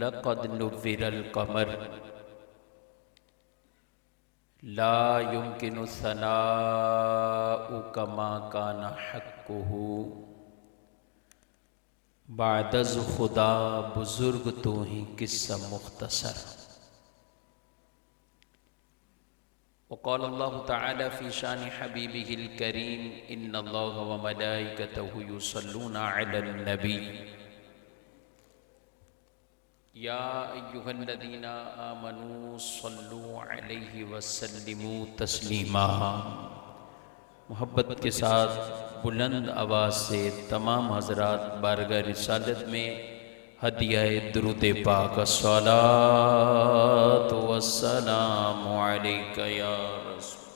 लक़द नुव्विरल क़मर ला युमकिनु सनाउ कमा काना हक़्क़ुहु बादज़ खुदा बुजुर्ग तो ही किस्सा मुख्तसर। वक़ाल अल्लाहु तआला फ़ी शानि हबीबिहिल करीम इन्नल्लाहा व मलाइकतहु युसल्लूना अलन नबी या अय्युहल्लज़ीना आमनू सल्लू अलैहि वसल्लिमू तस्लीमा। मोहब्बत के साथ बुलंद आवाज़ से तमाम हज़रात बारगाह रिसालत में हदियाए दुरूद पाक अस्सलातु वस्सलामु अलैका या रसूल,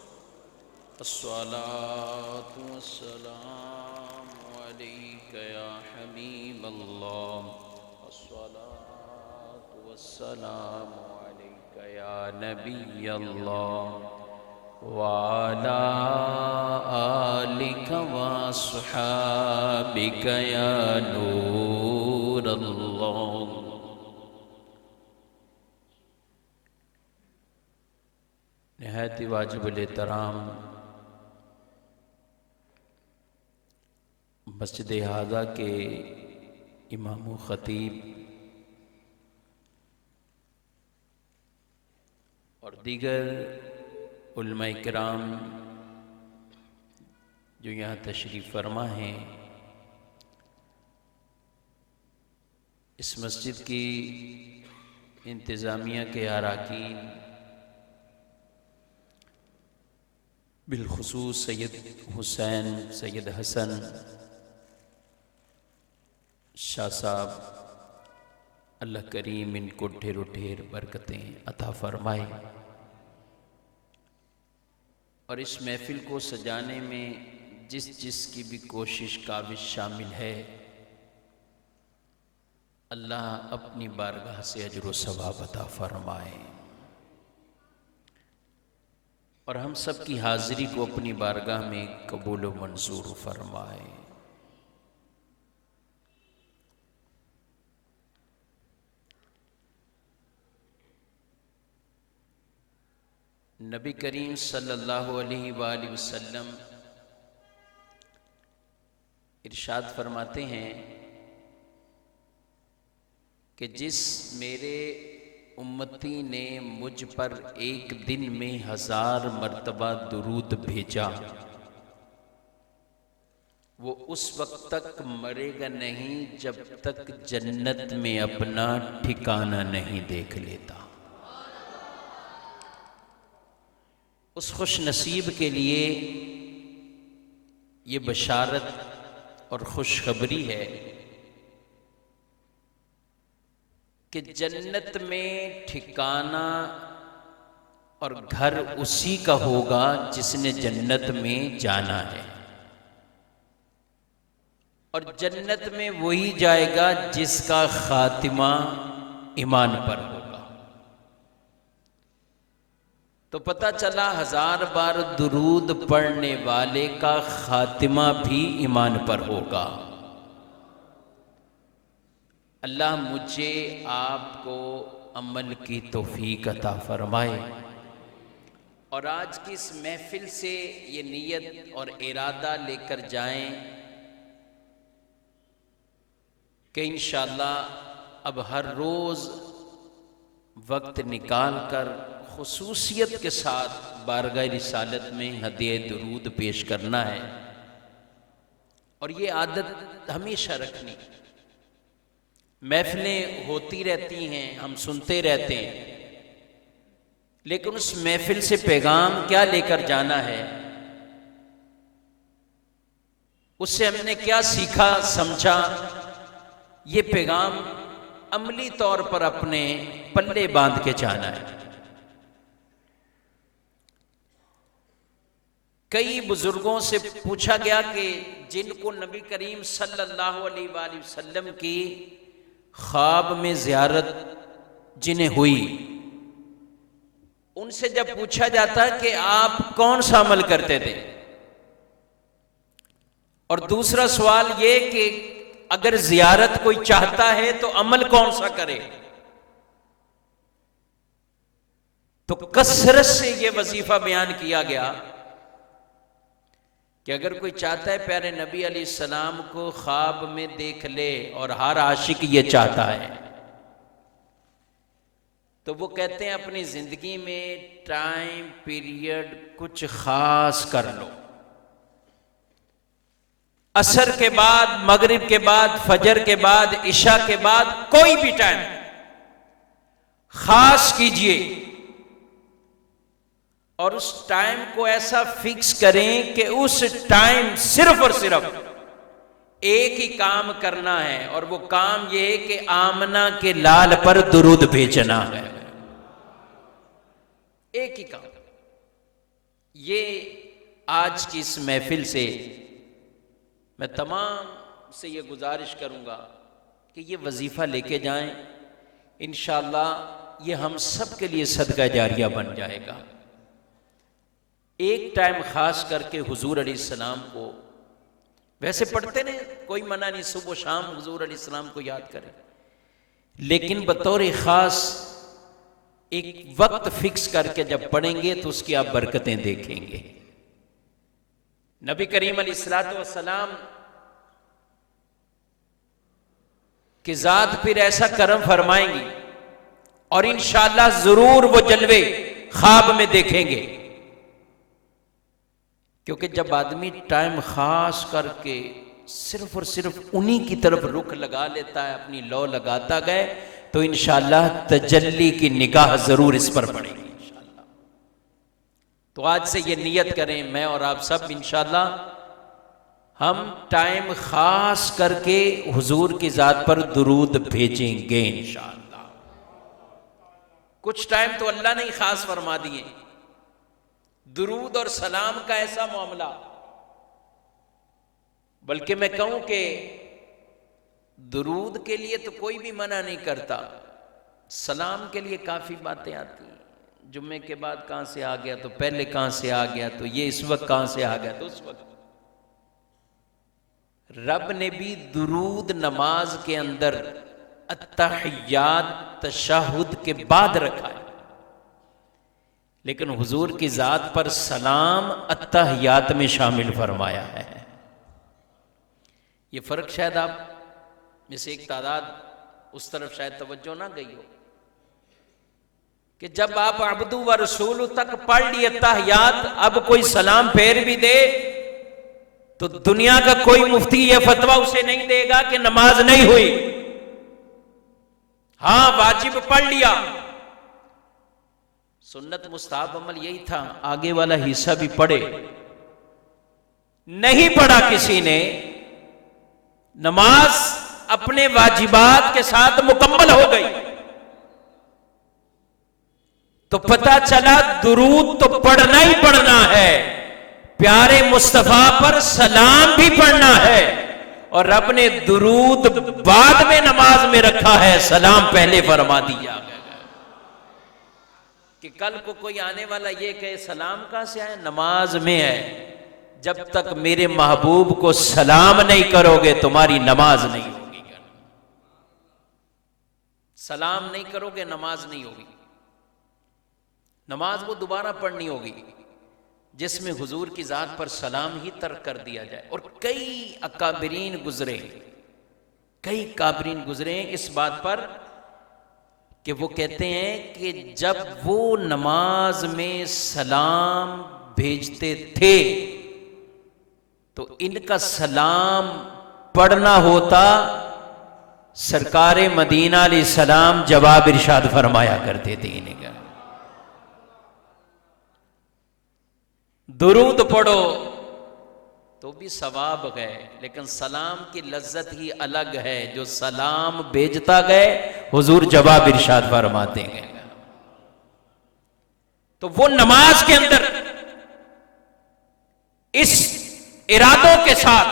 अस्सलातु वस्सलामु अलैका या हबीबल्लाह, अस्सलातु वस्सलामु अलैका या नबियल्लाह व अला आलिका व अस्हाबिका या नूरल्लाह। निहायत वाजिबुल एहतराम मस्जिद हाजा के इमाम व ख़तीब और दीगर उलमा किराम जो यहाँ तशरीफ़ फरमा हैं, इस मस्जिद की इंतज़ामिया के अराकीन, बिलखुसूस सैयद हुसैन, सैयद हसन शाह साहब, अल्लाह करीम इनको ढेरों ढेर बरकतें अता फरमाए और इस महफ़िल को सजाने में जिस की भी कोशिश काबिश शामिल है, अल्लाह अपनी बारगाह से अजर व सवाब अता फरमाए और हम सब की हाज़िरी को अपनी बारगाह में कबूल व मंजूर फरमाए। नबी करीम सल्लल्लाहु अलैहि वसल्लम इरशाद फरमाते हैं कि जिस मेरे उम्मती ने मुझ पर एक दिन में 1000 मर्तबा दुरूद भेजा, वो उस वक्त तक मरेगा नहीं जब तक जन्नत में अपना ठिकाना नहीं देख लेता। उस खुश नसीब के लिए ये बशारत और खुशखबरी है कि जन्नत में ठिकाना और घर उसी का होगा जिसने जन्नत में जाना है, और जन्नत में वही जाएगा जिसका खातिमा ईमान पर होगा। तो पता चला 1000 बार दुरूद पढ़ने वाले का खातिमा भी ईमान पर होगा। अल्लाह मुझे आपको अमल की तौफीक अता फरमाए और आज की इस महफिल से ये नीयत और इरादा लेकर जाएं कि इंशाअल्लाह अब हर रोज़ वक्त निकाल कर खुसूसियत के साथ बारगाह रिसालत में हदिया दुरूद पेश करना है और ये आदत हमेशा रखनी। महफिलें होती रहती हैं, हम सुनते रहते हैं, लेकिन उस महफिल से पैगाम क्या लेकर जाना है, उससे हमने क्या सीखा समझा, ये पैगाम अमली तौर पर अपने पल्ले बांध के जाना है। कई बुजुर्गों से पूछा गया कि जिनको नबी करीम सल्लल्लाहु अलैहि वसल्लम की ख्वाब में ज़ियारत जिन्हें हुई, उनसे जब पूछा जाता कि आप कौन सा अमल करते थे, और दूसरा सवाल ये कि अगर ज़ियारत कोई चाहता है तो अमल कौन सा करे, तो कसरत से ये वजीफा बयान किया गया कि अगर कोई चाहता है प्यारे नबी अलैहिस्सलाम को ख्वाब में देख ले, और हर आशिक ये चाहता है, तो वो कहते हैं अपनी जिंदगी में टाइम पीरियड कुछ खास कर लो। असर के बाद, मगरिब के बाद, फजर के बाद, इशा के बाद कोई भी टाइम खास कीजिए, और उस टाइम को ऐसा फिक्स करें कि उस टाइम सिर्फ और सिर्फ एक ही काम करना है, और वो काम ये है कि आमना के लाल पर दुरूद भेजना है। एक ही काम। ये आज की इस महफिल से मैं तमाम से ये गुजारिश करूंगा कि ये वजीफा लेके जाएं, इंशाअल्लाह ये हम सब के लिए सदका जारिया बन जाएगा। एक टाइम खास करके हुजूर अलैहिस्सलाम को वैसे पढ़ते नहीं, कोई मना नहीं, सुबह शाम हुजूर अलैहिस्सलाम को याद करें, लेकिन बतौर खास एक वक्त फिक्स करके जब पढ़ेंगे तो उसकी आप बरकतें देखेंगे। नबी करीम अलैहिस्सलातु वस्सलाम की जात फिर ऐसा करम फरमाएंगी, और इंशाअल्लाह जरूर वो जलवे ख्वाब में देखेंगे। क्योंकि जब आदमी टाइम खास करके सिर्फ और सिर्फ उन्हीं की तरफ रुख लगा लेता है, अपनी लौ लगाता गए, तो इंशाअल्लाह तजल्ली की निगाह जरूर इस पर पड़ेगी इंशाअल्लाह। तो आज से ये नियत करें, मैं और आप सब इंशाअल्लाह हम टाइम खास करके हुजूर की जात पर दुरूद भेजेंगे इंशाअल्लाह। कुछ टाइम तो अल्लाह ने ही खास फरमा दिए। दुरूद और सलाम का ऐसा मामला, बल्कि मैं कहूं कि दुरूद के लिए तो कोई भी मना नहीं करता, सलाम के लिए काफी बातें आती हैं। जुम्मे के बाद कहां से आ गया, तो पहले कहां से आ गया, तो ये इस वक्त कहां से आ गया, तो उस वक्त। रब ने भी दुरूद नमाज के अंदर अत्तहियात तशहुद के बाद रखा है, लेकिन हुजूर की जात पर सलाम अत्तहियात में शामिल फरमाया है। ये फर्क शायद आप में से एक तादाद उस तरफ शायद तवज्जो ना गई हो कि जब आप अब्दू व रसूल तक पढ़ लिए अत्तहियात, अब कोई सलाम फेर भी दे तो दुनिया का कोई मुफ्ती यह फतवा उसे नहीं देगा कि नमाज नहीं हुई। हां, वाजिब पढ़ लिया, सुन्नत मुस्ताहब अमल यही था, आगे वाला हिस्सा भी पढ़े। नहीं पढ़ा किसी ने, नमाज अपने वाजिबात के साथ मुकम्मल हो गई, तो पता चला दुरूद तो पढ़ना ही पढ़ना है, प्यारे मुस्तफा पर सलाम भी पढ़ना है, और रब ने दुरूद बाद में नमाज में रखा है, सलाम पहले फरमा दिया कि कल को कोई आने वाला ये कहे सलाम कहां से आए, नमाज में है। जब तक मेरे महबूब को सलाम नहीं करोगे तुम्हारी नमाज नहीं होगी। सलाम नहीं करोगे नमाज नहीं होगी। नमाज वो दोबारा पढ़नी होगी जिसमें हुजूर की जात पर सलाम ही तर्क कर दिया जाए। और कई अकाबरीन गुजरे, कई काबरीन गुजरे इस बात पर कि वो कहते हैं कि जब वो नमाज में सलाम भेजते थे तो इनका सलाम पढ़ना होता, सरकारे मदीना अलैहि सलाम जवाब इरशाद फरमाया करते थे इनका, दुरूद पढ़ो तो भी सवाब है, लेकिन सलाम की लज्जत ही अलग है। जो सलाम भेजता गए हुजूर जवाब इरशाद फरमाते गए। तो वो नमाज के अंदर इस इरादों के साथ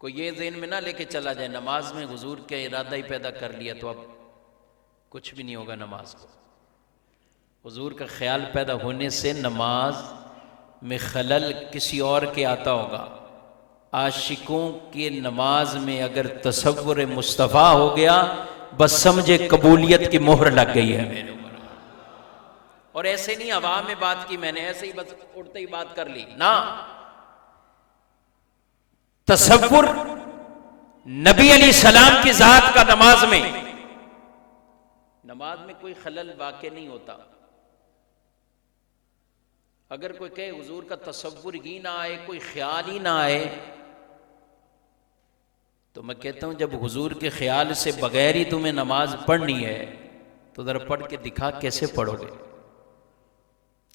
कोई ये ज़हन में ना लेके चला जाए नमाज में हुजूर का इरादा ही पैदा कर लिया तो अब कुछ भी नहीं होगा नमाज को। हुजूर का ख्याल पैदा होने से नमाज में खलल किसी और के आता होगा। आशिकों के नमाज में अगर तसव्वुर मुस्तफ़ा हो गया बस समझे कबूलियत की मोहर लग गई है मेरे ऊपर। और ऐसे नहीं हवा में बात की मैंने, ऐसे ही बस उड़ते ही बात कर ली ना। तसव्वुर नबी अलैहिस्सलाम की जात का नमाज में कोई खलल वाक़े नहीं होता। अगर कोई कहे हुजूर का तसव्वुर ही ना आए, कोई ख्याल ही ना आए, तो मैं कहता हूं जब हुजूर के ख्याल से बगैर ही तुम्हें नमाज पढ़नी है तो जरा पढ़ के दिखा, कैसे पढ़ोगे,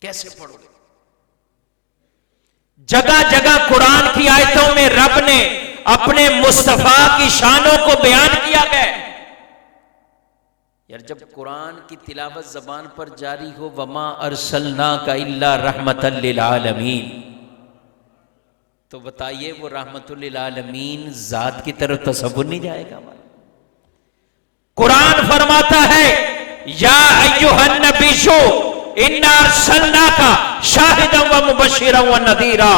कैसे पढ़ोगे? जगह जगह कुरान की आयतों में रब ने अपने मुस्तफा की शानों को बयान किया गया। यार जब कुरान की तिलावत जबान पर जारी हो, वमा अरसलनाका इल्ला रहमतल लिल आलमीन, तो बताइए वो रहमतुल लिल आलमीन जात की तरफ तसव्वुर नहीं जाएगा? कुरान फरमाता है या अय्युहन नबिय्यु इन्ना अरसलनाका शाहिदन व मुबश्शिरन व नदीरा।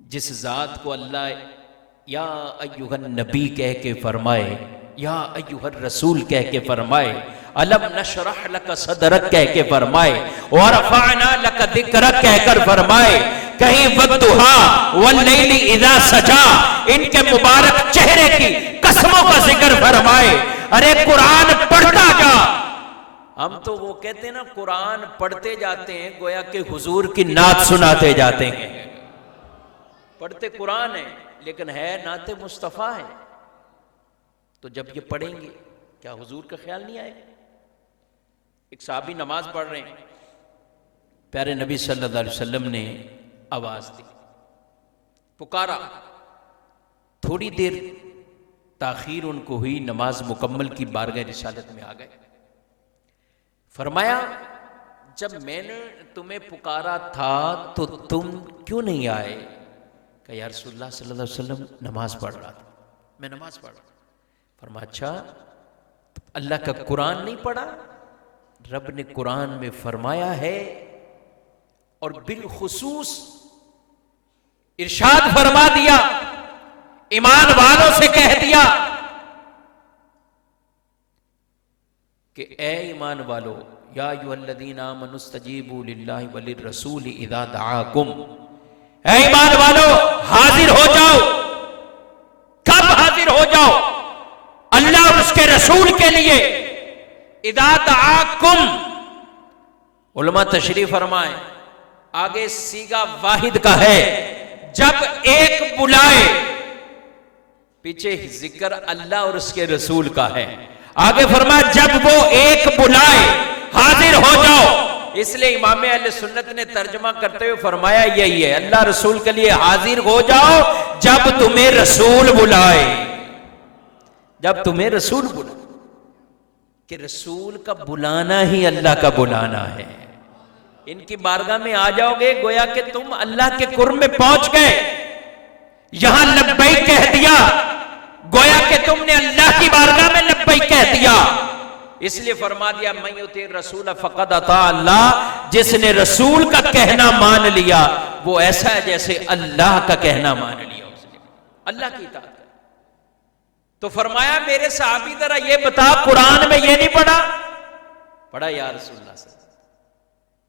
जिस जात को अल्लाह या अय्युहन नबी कह के फरमाए, या अय्युहर रसूल कह के फरमाए, अलम नशरह लक सदरक कह के फरमाए, व रफअना लक दिक्रक कहकर फरमाए, कहीं वद्दुहा वल्लैलि इज़ा सजा, इनके मुबारक चेहरे की कसमों का जिक्र फरमाए। अरे कुरान पढ़ता जा। हम तो वो कहते हैं ना, कुरान पढ़ते जाते हैं गोया के हुजूर की नात सुनाते जाते हैं। पढ़ते कुरान है लेकिन है नाते मुस्तफा है। तो जब ये पढ़ेंगे क्या हुजूर का ख्याल नहीं आएगा? एक साहबी नमाज पढ़ रहे हैं, प्यारे नबी सल्लल्लाहु अलैहि वसल्लम ने आवाज दी, पुकारा, थोड़ी देर ताखीर उनको हुई, नमाज मुकम्मल की, बारगाह रिसालत में आ गए। फरमाया जब मैंने तुम्हें पुकारा था तो तुम क्यों नहीं आए? कहा या रसूलुल्लाह सल्लल्लाहु अलैहि वसल्लम नमाज पढ़ रहा था, मैं नमाज पढ़ रहा। फरमाया अच्छा तो अल्लाह का कुरान नहीं पढ़ा? रब ने कुरान में फरमाया है और बिलखुसूस इरशाद फरमा दिया, ईमान वालों से कह दिया कि ए ईमान वालो, या अय्युहल्लज़ीना आमनुस्तजीबू लिल्लाहि वलिर्रसूलि इज़ा दआकुम, ए ईमान वालो हाजिर हो जाओ। कब हाजिर हो जाओ? अल्लाह और उसके रसूल के लिए। इज़ा दआकुम, उलमा तशरीफ फरमाए, आगे सीगा वाहिद का है, जब एक बुलाए, पीछे जिक्र अल्लाह और उसके रसूल का है। आगे फरमाया जब वो एक बुलाए हाजिर हो जाओ। इसलिए इमाम अहले सुन्नत ने तर्जमा करते हुए फरमाया यही है, अल्लाह रसूल के लिए हाजिर हो जाओ जब तुम्हें रसूल बुलाए। जब तुम्हें रसूल बुलाए, कि रसूल का बुलाना ही अल्लाह का बुलाना है। इनकी बारगाह में आ जाओगे गोया कि तुम अल्लाह के कुर्ब में पहुंच गए। यहां लब्बैक कह दिया गोया कि तुमने अल्लाह की बारगाह में लब्बैक कह दिया। इसलिए फरमा दिया मैं युती रसूल फक़द अता अल्लाह, जिसने रसूल का कहना मान लिया वो ऐसा है जैसे अल्लाह का कहना मान लिया उसने, अल्लाह की इताअत। तो फरमाया मेरे सहाबी जरा ये बता, कुरान में ये नहीं पढ़ा? पढ़ा या रसूलुल्लाह से।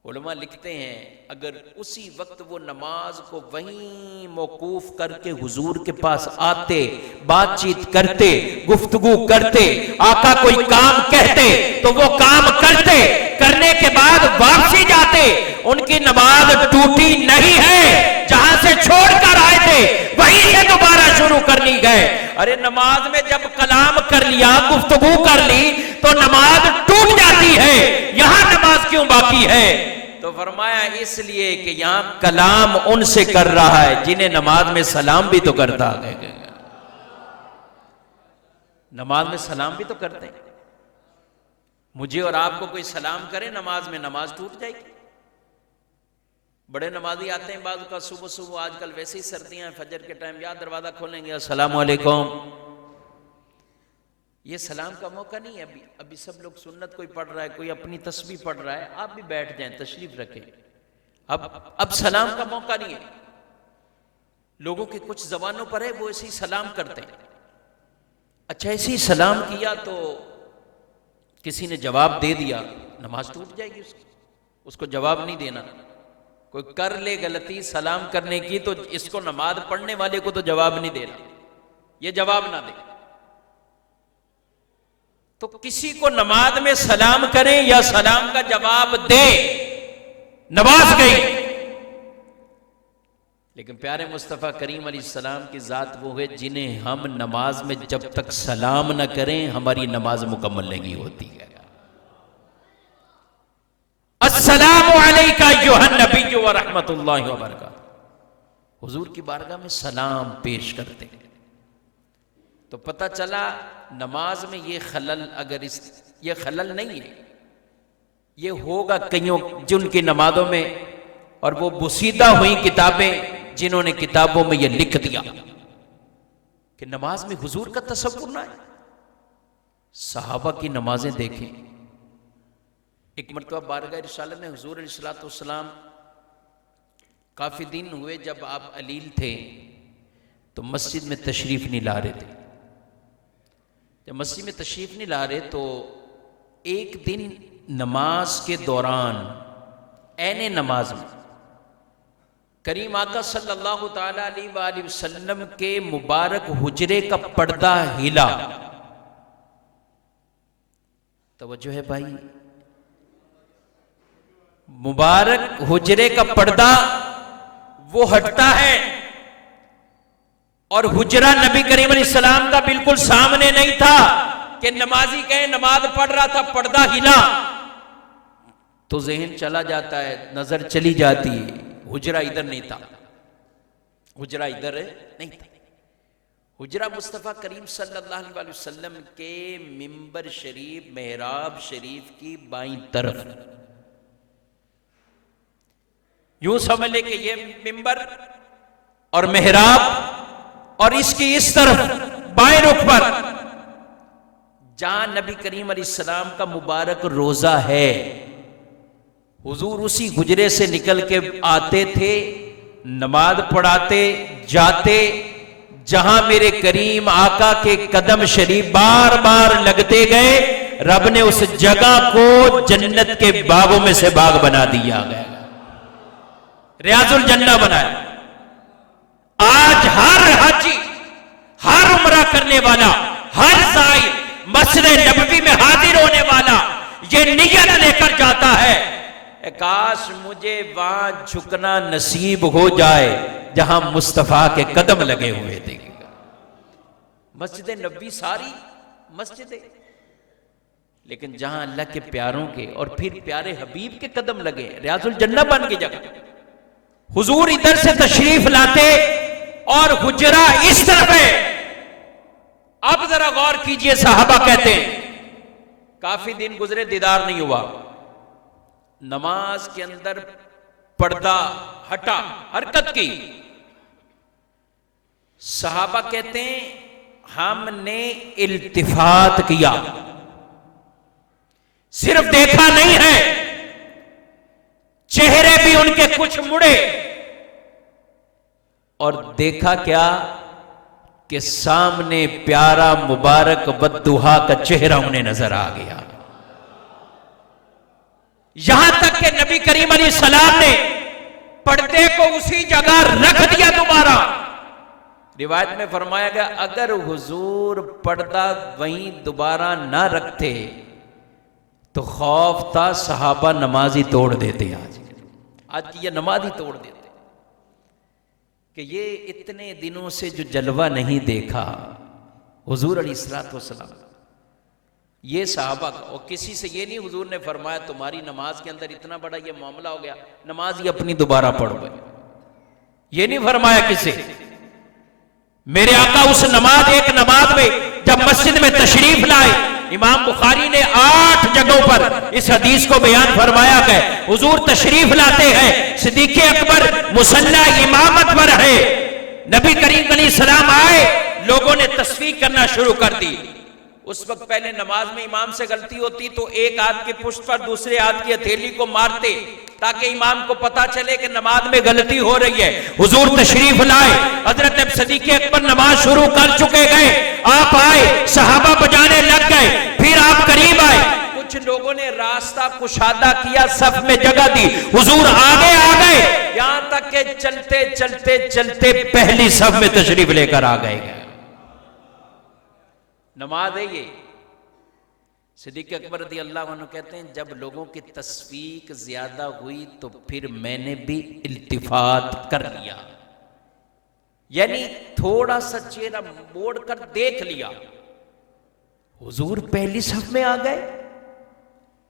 उलमा लिखते हैं अगर उसी वक्त वो नमाज को वहीं मौकूफ करके हुजूर के पास आते, बातचीत करते, गुफ्तगू करते, आका कोई काम कहते तो वो काम करते, करने के बाद वापसी जाते, उनकी नमाज टूटी नहीं है। जहां से छोड़कर आए थे वहीं से दोबारा शुरू करनी गए। अरे नमाज में जब कलाम कर लिया, गुफ्तगू कर ली तो नमाज टूट जाती है, यहां नमाज क्यों बाकी है? तो फरमाया इसलिए कि यहां कलाम उनसे कर रहा है जिन्हें नमाज में सलाम भी तो करता है। नमाज में सलाम भी तो करते हैं। मुझे और आपको कोई सलाम करे नमाज में, नमाज टूट जाएगी। बड़े नमाजी आते हैं बाज़ का सुबह सुबह, आजकल वैसे ही सर्दियां, फजर के टाइम या दरवाजा खोलेंगे अस्सलाम वालेकुम, ये सलाम का मौका नहीं है। अभी सब लोग सुन्नत कोई पढ़ रहा है, कोई अपनी तस्बीह पढ़ रहा है, आप भी बैठ जाएं, तशरीफ रखें। अब सलाम का मौका नहीं है। लोगों की कुछ जबानों पर है वो ऐसे ही सलाम करते हैं। अच्छा ऐसे ही सलाम किया तो किसी ने जवाब दे दिया नमाज टूट जाएगी उसको जवाब नहीं देना। कोई कर ले गलती सलाम करने की तो इसको नमाज पढ़ने वाले को तो जवाब नहीं देना, ये जवाब ना दे। तो किसी को नमाज में सलाम करें या सलाम का जवाब दे, नमाज गई। लेकिन प्यारे मुस्तफ़ा करीम अलैहिस्सलाम की ज़ात वो है जिन्हें हम नमाज में जब तक सलाम न करें हमारी नमाज मुकम्मल नहीं होती है। अस्सलामु अलैका अय्युहन नबिय्यु व रहमतुल्लाहि व बरकातुहू। हुजूर की बारगाह में सलाम पेश करते हैं। तो पता चला नमाज में ये खलल, अगर ये खलल नहीं है, ये होगा कईयों जिनकी नमाजों में, और वो बुसीदा हुई किताबें जिन्होंने किताबों में ये लिख दिया कि नमाज में हुजूर का तसव्वुर ना है। सहाबा की नमाजें देखें। एक मरतबा बारगाह रिसालत में हुजूर अलैहिस्सलातु वस्सलाम काफी दिन हुए जब आप अलील थे तो मस्जिद में तशरीफ नहीं ला रहे थे। जब मस्जिद में तशरीफ नहीं ला रहे तो एक दिन नमाज के दौरान ऐने नमाज में करीम आका सल्लल्लाहु ताला अलैहि वसल्लम के मुबारक हुजरे का पर्दा हिला। तवज्जो है भाई, मुबारक हुजरे का पर्दा वो हटता है और हुजरा नबी करीम अलैहिस्सलाम का बिल्कुल सामने नहीं था कि नमाजी कहे नमाज पढ़ रहा था, पर्दा हिला तो जहन चला जाता है, नजर चली जाती है, हुजरा इधर नहीं था, हुजरा इधर नहीं था। हुजरा मुस्तफ़ा करीम सल्लल्लाहु अलैहि वसल्लम के मिंबर शरीफ, मेहराब शरीफ की बाईं तरफ। यूं समझ ले कि ये मिंबर और मेहराब और इसकी इस तरफ बाएं रुख पर जहां नबी करीम अलैहिस्सलाम का मुबारक रोजा है, हुजूर उसी हुजरे से निकल के आते थे, नमाज पढ़ाते जाते। जहां मेरे करीम आका के कदम शरीफ बार बार लगते गए, रब ने उस जगह को जन्नत के बागों में से बाग बना दिया गया, रियाजुल जन्नह बनाया। आज हर हाजी, हर उम्रा करने वाला, हर साई मस्जिद नबवी में हाजिर होने वाला ये नियत लेकर जाता है, काश मुझे वहां झुकना नसीब हो जाए जहां मुस्तफा के कदम लगे हुए थे। मस्जिद नबवी सारी मस्जिदें, लेकिन जहां अल्लाह के प्यारों के और फिर प्यारे हबीब के कदम लगे, रियाजुल जन्नह बन की जगह। हुजूर इधर से तशरीफ लाते और हुजरा इस तरफ है। अब जरा गौर कीजिए, साहबा कहते हैं काफी दिन गुजरे, दीदार नहीं हुआ, नमाज के अंदर पर्दा हटा, हरकत की। सहाबा कहते हैं हमने इल्तिफात किया, सिर्फ देखा नहीं है, चेहरे भी उनके कुछ मुड़े और देखा क्या कि सामने प्यारा मुबारक बद्दुहा का चेहरा उन्हें नजर आ गया। यहां तक कि नबी करीम अलैहिस्सलाम ने पर्दे को उसी जगह रख दिया दोबारा। रिवायत में फरमाया गया अगर हुजूर पर्दा वहीं दोबारा ना रखते तो खौफ था सहाबा नमाज ही तोड़ देते। आज ये नमाज ही तोड़ देते कि ये इतने दिनों से जो जलवा नहीं देखा हुजूर अलैहिस्सलातु वस्सलाम, ये सहाबा का। और किसी से ये नहीं हुजूर ने फरमाया तुम्हारी नमाज के अंदर इतना बड़ा ये मामला हो गया, नमाज ही अपनी दोबारा पढ़ गए, ये नहीं फरमाया किसी। मेरे आका उस नमाज, एक नमाज में जब मस्जिद में तशरीफ लाए, इमाम बुखारी ने 8 जगहों पर इस हदीस को बयान फरमाया है। हुजूर तशरीफ लाते हैं, सिद्दीक़ अकबर मुसल्ला इमामत पर है, नबी करीम अलैहिस्सलाम आए, लोगों ने तस्वीर करना शुरू कर दी। उस वक्त पहले नमाज में इमाम से गलती होती तो एक हाथ की पुष्ट पर दूसरे हाथ की हथेली को मारते ताकि इमाम को पता चले कि नमाज में गलती हो रही है। हुजूर तशरीफ लाए, हजरत सिद्दीक़ अकबर नमाज शुरू कर चुके गए, आप आए, सहाबा बजाने लग गए, फिर आप करीब आए। कुछ लोगों ने रास्ता कुशादा किया, सफ में जगह दी, हुजूर आगे आ गए, यहां तक के चलते चलते चलते पहली सफ में तशरीफ लेकर आ गए। नमाज है ये। सिद्दीक़ अकबर रज़ी अल्लाह अन्हु कहते हैं, जब लोगों की तस्वीक ज्यादा हुई तो फिर मैंने भी इल्तिफात कर लिया, यानी थोड़ा सा चेहरा मोड़ कर देख लिया। हुजूर पहली सफ में आ गए,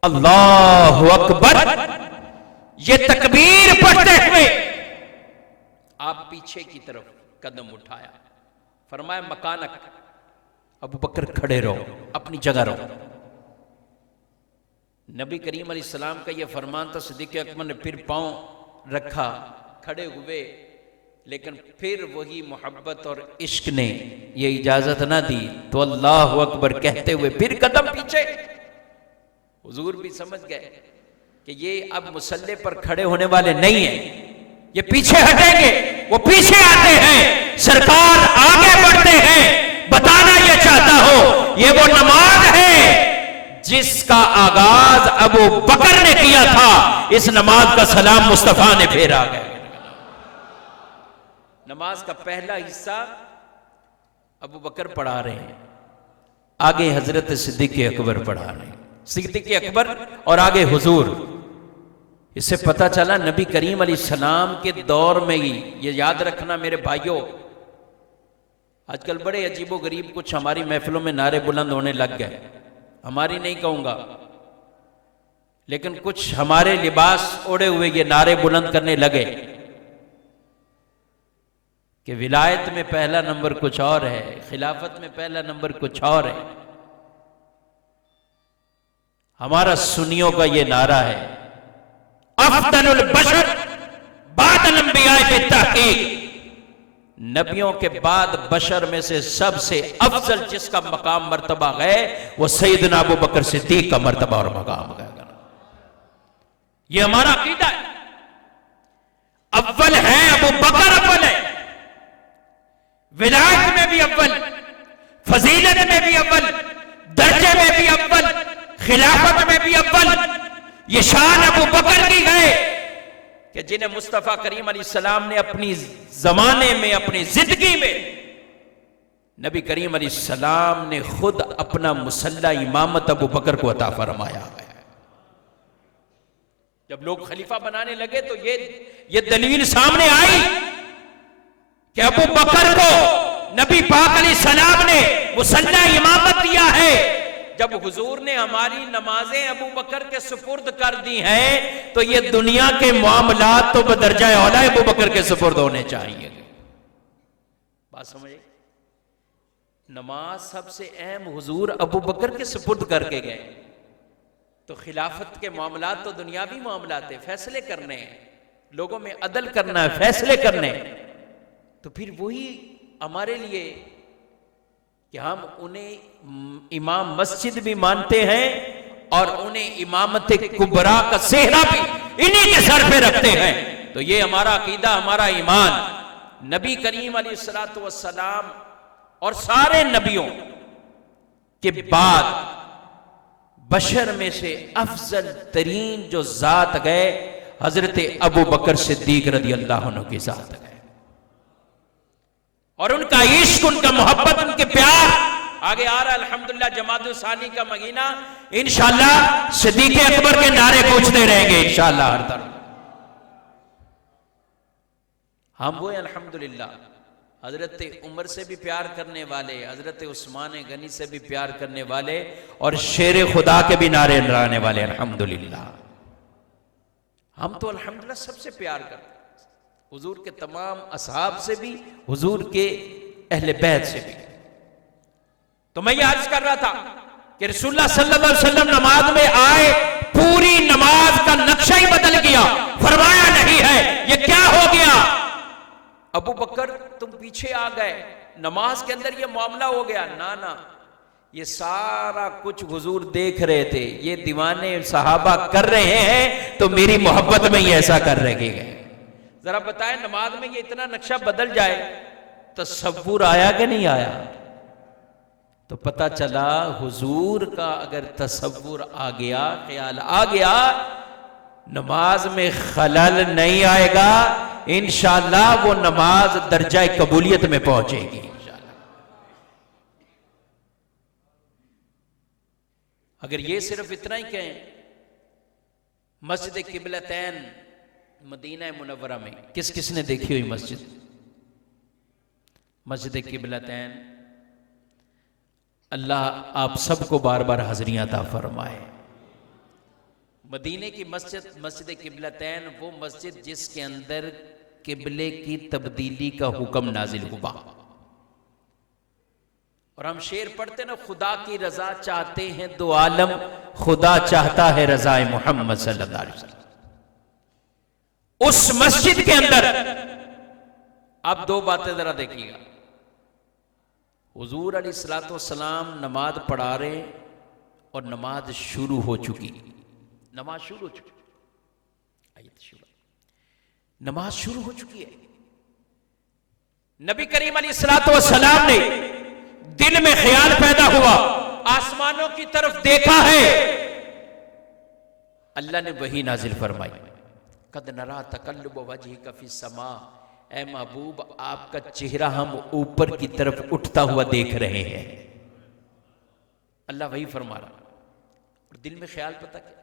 अल्लाहु अकबर, ये तकबीर पढ़ते हुए आप पीछे की तरफ कदम उठाया, फरमाया मकानक, अबू बकर खड़े रहो, अपनी जगह रहो। नबी करीम अलैहिस्सलाम का यह फरमान था। सिद्दीक़ अकबर ने फिर पांव रखा, खड़े हुए, लेकिन फिर वही मोहब्बत और इश्क ने ये इजाजत ना दी, तो अल्लाह अकबर कहते हुए फिर कदम पीछे। हुजूर भी समझ गए कि ये अब मुसल्ले पर खड़े होने वाले नहीं है, ये पीछे हटेंगे, वो पीछे आते हैं, सरकार आगे बढ़ते हैं। बताना ये चाहता हो, ये वो नमाज है जिसका आगाज अबू बकर ने किया था, इस नमाज का सलाम मुस्तफा ने फेरा गया। नमाज का पहला हिस्सा अबू बकर पढ़ा रहे हैं, आगे हजरत सिद्दीक़ अकबर पढ़ा रहे हैं, सिद्दीक़ अकबर और आगे हुजूर। इससे पता चला नबी करीम अलैहिस्सलाम के दौर में ही, ये याद रखना मेरे भाइयों, आजकल बड़े अजीबो गरीब कुछ हमारी महफिलों में नारे बुलंद होने लग गए, हमारी नहीं कहूंगा, लेकिन कुछ हमारे लिबास ओढ़े हुए ये नारे बुलंद करने लगे कि विलायत में पहला नंबर कुछ और है, खिलाफत में पहला नंबर कुछ और है। हमारा सुन्नियों का ये नारा है, अफ़दलुल बशर बादल अंबिया के तहकीक, नबियों के बाद बशर में से सबसे अफजल जिसका मकाम मर्तबा है वो सैयदना अबू बकर सिद्दीक का मर्तबा और मकाम है। ये हमारा अकीदा है। अव्वल है अबू बकर, अव्वल है, विलायत में भी अव्वल, फजीलत में भी अव्वल, दर्जे में भी अव्वल, खिलाफत में भी अव्वल। ये शान अबू बकर की है कि जिन्हें मुस्तफा करीम अलैहिस्सलाम ने अपनी जमाने में, अपनी जिंदगी में, नबी करीम अलैहिस्सलाम ने खुद अपना मुसल्ला इमामत अबू बकर को अता फरमाया है। जब लोग खलीफा बनाने लगे तो ये दलील सामने आई कि अबू बकर को नबी पाक अलैहिस्सलाम ने मुसल्ला इमामत दिया है। जब हुजूर ने हमारी नमाजें अबू बकर के सुपुर्द कर दी हैं, तो ये दुनिया के मामलात तो बदरजा औला अबू बकर के सुपुर्द होने चाहिए। बात समझे? नमाज सबसे अहम हुजूर अबू बकर के सुपुर्द करके गए, तो खिलाफत के मामलात तो दुनियावी मामलात है, फैसले करने हैं, लोगों में अदल करना है, फैसले करने हैं। तो फिर वही हमारे लिए कि हम उन्हें इमाम मस्जिद भी मानते हैं और उन्हें इमामत कुबरा का सेहरा भी इन्हीं के सर पे रखते हैं। तो ये हमारा अकीदा, हमारा ईमान। नबी करीम अलैहिस्सलातु वस्सलाम और सारे नबियों के बाद बशर में से अफजल तरीन जो जात गए, हजरत अबू बकर सिद्दीक रज़ी अल्लाह अन्हु की जात गए, और उनका इश्क, उनका मोहब्बत, उनके प्यार आगे आ रहा है। अल्हम्दुलिल्लाह जमात सानी का महीना, इंशाअल्लाह सिद्दीक अकबर के नारे गूंजते रहेंगे इंशाअल्लाह हर तरफ। हम वो अल्हम्दुलिल्लाह हजरत उमर से भी प्यार करने वाले, हजरत उस्मान गनी से भी प्यार करने वाले, और शेर खुदा के भी नारे लगाने वाले अल्हम्दुलिल्लाह। हम तो अल्हम्दुलिल्लाह सबसे प्यार करते हैं, हुजूर के तमाम असहाब से भी, हुजूर के अहले बैत से भी। तो मैं ये अर्ज कर रहा था कि रसूलुल्लाह सल्लल्लाहु अलैहि वसल्लम नमाज में आए, पूरी नमाज का नक्शा ही बदल गया। फरमाया नहीं है ये क्या हो गया, अबू बकर तुम पीछे आ गए, नमाज के अंदर ये मामला हो गया। ना ना, ये सारा कुछ हुजूर देख रहे थे, ये दीवाने सहाबा कर रहे हैं, तो मेरी मोहब्बत में ही ऐसा कर रहे गए। जरा बताएं, नमाज में ये इतना नक्शा बदल जाए, तसव्वुर आया कि नहीं आया? तो पता चला हुजूर का अगर तसव्वुर आ गया, ख्याल आ गया, नमाज में खलल नहीं आएगा, इंशाअल्लाह वो नमाज दर्जा कबूलियत में पहुंचेगी इंशाअल्लाह। अगर ये सिर्फ इतना ही कहें, मस्जिद किबलतैन मदीना मुनव्वरा में किस किस ने देखी हुई मस्जिद? मस्जिद किबलतैन, अल्लाह आप सबको बार बार हाज़रियां अता फरमाए। मदीने की मस्जिद, मस्जिद किबलतैन, वो मस्जिद जिसके अंदर किबले की तब्दीली का हुक्म नाजिल हुआ। और हम शेर पढ़ते ना, खुदा की रजा चाहते हैं दो आलम, खुदा चाहता है रजाए मोहम्मद सल्लल्लाहु अलैहि वसल्लम। उस मस्जिद के अंदर आप दो बातें जरा देखिएगा। हुजूर अलैहिस्सलातु वस्सलाम नमाज पढ़ा रहे और नमाज शुरू हो चुकी, नमाज शुरू हो चुकी, नमाज शुरू हो चुकी है। नबी करीम अलैहिस्सलातु वस्सलाम ने दिल में ख्याल पैदा हुआ, आसमानों की तरफ देखा है, अल्लाह ने वही नाजिल फरमाई, कद नरा तकल्लुब वजहिका फिस समा, ऐ महबूब आपका चेहरा हम ऊपर की तरफ उठता हुआ देख रहे हैं। अल्लाह वही फरमा रहा। और दिल में ख्याल पता क्या,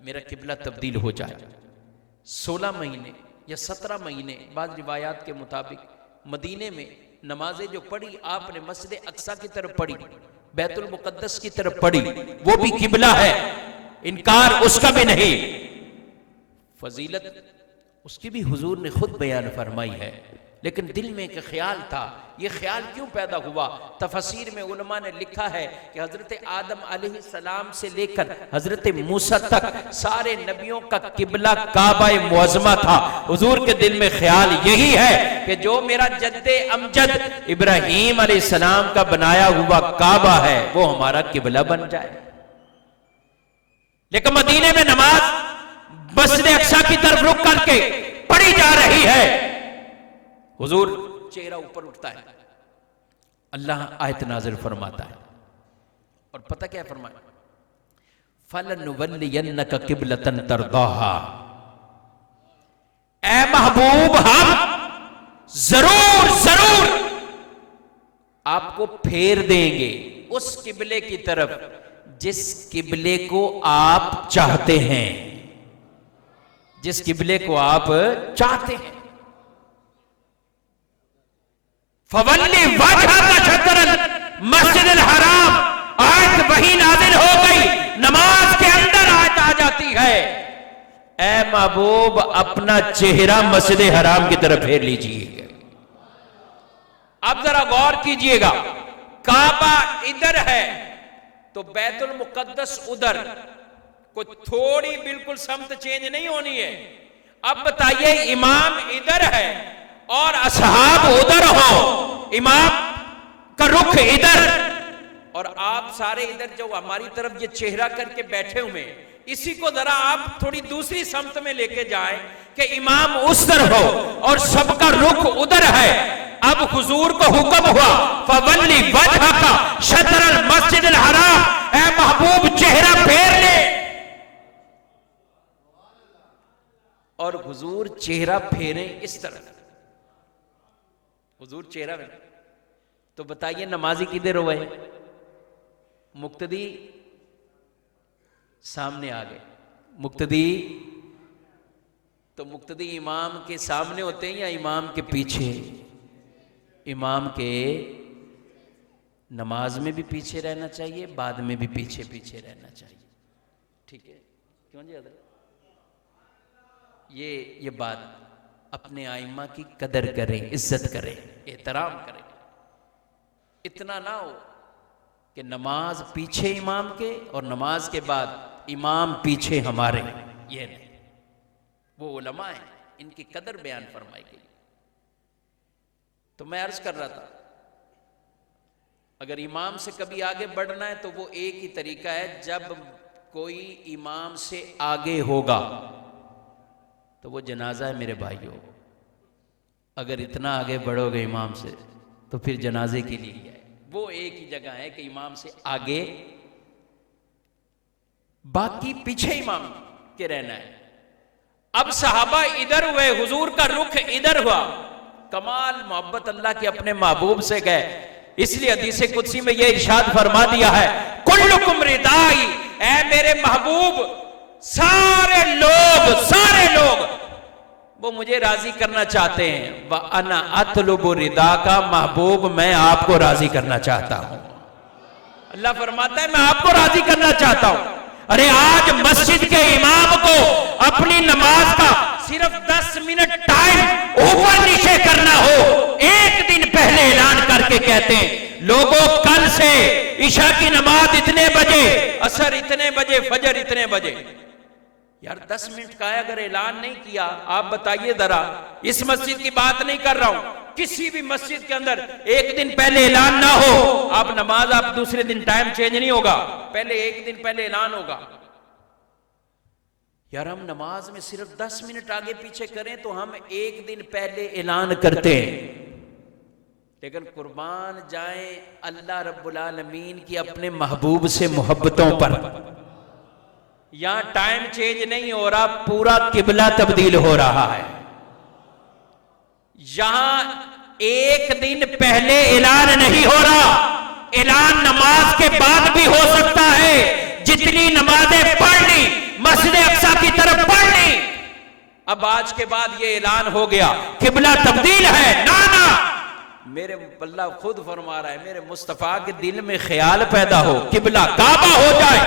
मेरा किबला तब्दील हो जाए। 16 महीने या 17 महीने बाद रिवायात के मुताबिक मदीने में नमाजें जो पढ़ी आपने, मस्जिद अक्सा की तरफ पढ़ी, बैतुल मुकद्दस की तरफ पढ़ी, वो भी किबला है, इनकार उसका भी नहीं। फजीलत उसकी भी हुजूर ने खुद बयान फरमाई है, लेकिन दिल में एक ख्याल था। ये ख्याल क्यों पैदा हुआ? तफसीर में उलमा ने लिखा है कि हजरत आदम अलैहिस्सलाम से लेकर हजरत मूसा तक सारे नबियों का किबला काबा मुअज़्ज़मा था। हुजूर के दिल में ख्याल यही है कि जो मेरा जद्दे अमजद इब्राहीम अलैहिस्सलाम का बनाया हुआ काबा है वो हमारा किबला बन जाए। लेकिन मदीने में नमाज मस्जिद अक्सा की तरफ रुक करके पढ़ी जा रही है, हुजूर चेहरा ऊपर उठता है, अल्लाह आयत नाज़िल फरमाता है। और पता क्या फरमाया? फलनुवल्लियन्नका किबलतन तरदाहा, ऐ महबूब हम जरूर जरूर आपको फेर देंगे उस किबले की तरफ जिस किबले को आप चाहते हैं, जिस किबले को आप चाहते हैं। फवल्ली वजहका शत्रल मस्जिदिल हराम, आयत वही नाजिल हो गई, नमाज के अंदर आयत आ जाती है, ऐ महबूब अपना चेहरा मस्जिद हराम की तरफ फेर लीजिए। अब जरा गौर कीजिएगा, काबा इधर है तो बैतुल मुकद्दस उधर, कोई थोड़ी बिल्कुल समत चेंज नहीं होनी है। अब बताइए, इमाम इधर है और असहाब उधर हो, इमाम का रुख इधर और आप सारे इधर, जो हमारी तरफ ये चेहरा करके बैठे हुए, इसी को जरा आप थोड़ी दूसरी समत में लेके जाएं कि इमाम उस तरफ हो और सबका रुख उधर है। अब हुजूर को हुक्म हुआ, फवल्ली वजहका शत्रल मस्जिदिल हराम, ऐ महबूब चेहरा फेर ले। और हुजूर चेहरा फेरे इस तरफ, हुजूर चेहरा फेरे। तो बताइए नमाजी किधर हुए? मुक्तदी सामने आ गए। मुक्तदी तो मुक्तदी इमाम के सामने होते हैं या इमाम के पीछे? इमाम के नमाज में भी पीछे रहना चाहिए, बाद में भी पीछे पीछे रहना चाहिए। ठीक है, क्यों जी हज़रत? ये बात, अपने आइम्मा की कदर करें, इज्जत करें, एहतराम करें। इतना ना हो कि नमाज पीछे इमाम के और नमाज के बाद इमाम पीछे हमारे, ये नहीं। वो उलमा है, इनकी कदर बयान फरमाई गई। तो मैं अर्ज कर रहा था, अगर इमाम से कभी आगे बढ़ना है तो वो एक ही तरीका है, जब कोई इमाम से आगे होगा तो वो जनाजा है मेरे भाइयों। अगर इतना आगे बढ़ोगे इमाम से तो फिर जनाजे के लिए है। वो एक ही जगह है कि इमाम से आगे, बाकी पीछे इमाम के रहना है। अब सहाबा इधर हुए, हुजूर का रुख इधर हुआ। कमाल मोहब्बत अल्लाह के अपने महबूब से गए, इसलिए हदीस कुदसी में यह इरशाद फरमा दिया है, कुल्लुकुम रिदाई, ऐ मेरे महबूब सारे लोग वो मुझे राजी करना चाहते हैं। व अना अतलुबु रिदा का, महबूब मैं आपको राजी करना चाहता हूं। अल्लाह फरमाता है मैं आपको राजी करना चाहता हूं। अरे आज मस्जिद के इमाम को अपनी नमाज का सिर्फ 10 मिनट टाइम ऊपर नीचे करना हो, एक दिन पहले ऐलान करके कहते हैं लोगों कल से इशा की नमाज इतने बजे, असर इतने बजे, फजर इतने बजे। यार 10 मिनट का है, अगर ऐलान नहीं किया, आप बताइए जरा, इस मस्जिद की बात नहीं कर रहा हूं, किसी भी मस्जिद के अंदर एक दिन पहले ऐलान ना हो, आप नमाज आप दूसरे दिन टाइम चेंज नहीं होगा, पहले एक दिन पहले ऐलान होगा। यार हम नमाज में सिर्फ 10 मिनट आगे पीछे करें तो हम एक दिन पहले ऐलान करते हैं, लेकिन कुर्बान जाए अल्लाह रब्बुल आलमीन की अपने महबूब से मोहब्बतों पर। यहां टाइम चेंज नहीं हो रहा, पूरा किबला तब्दील हो रहा है। यहां एक दिन पहले ऐलान नहीं हो रहा, ऐलान नमाज के बाद भी हो सकता है। जितनी नमाजें पढ़नी मस्जिद अक्सा की तरफ पढ़नी, अब आज के बाद ये ऐलान हो गया किबला तब्दील है, ना ना, मेरे अल्लाह खुद फरमा रहा है मेरे मुस्तफा के दिल में ख्याल पैदा हो किबला काबा हो जाए,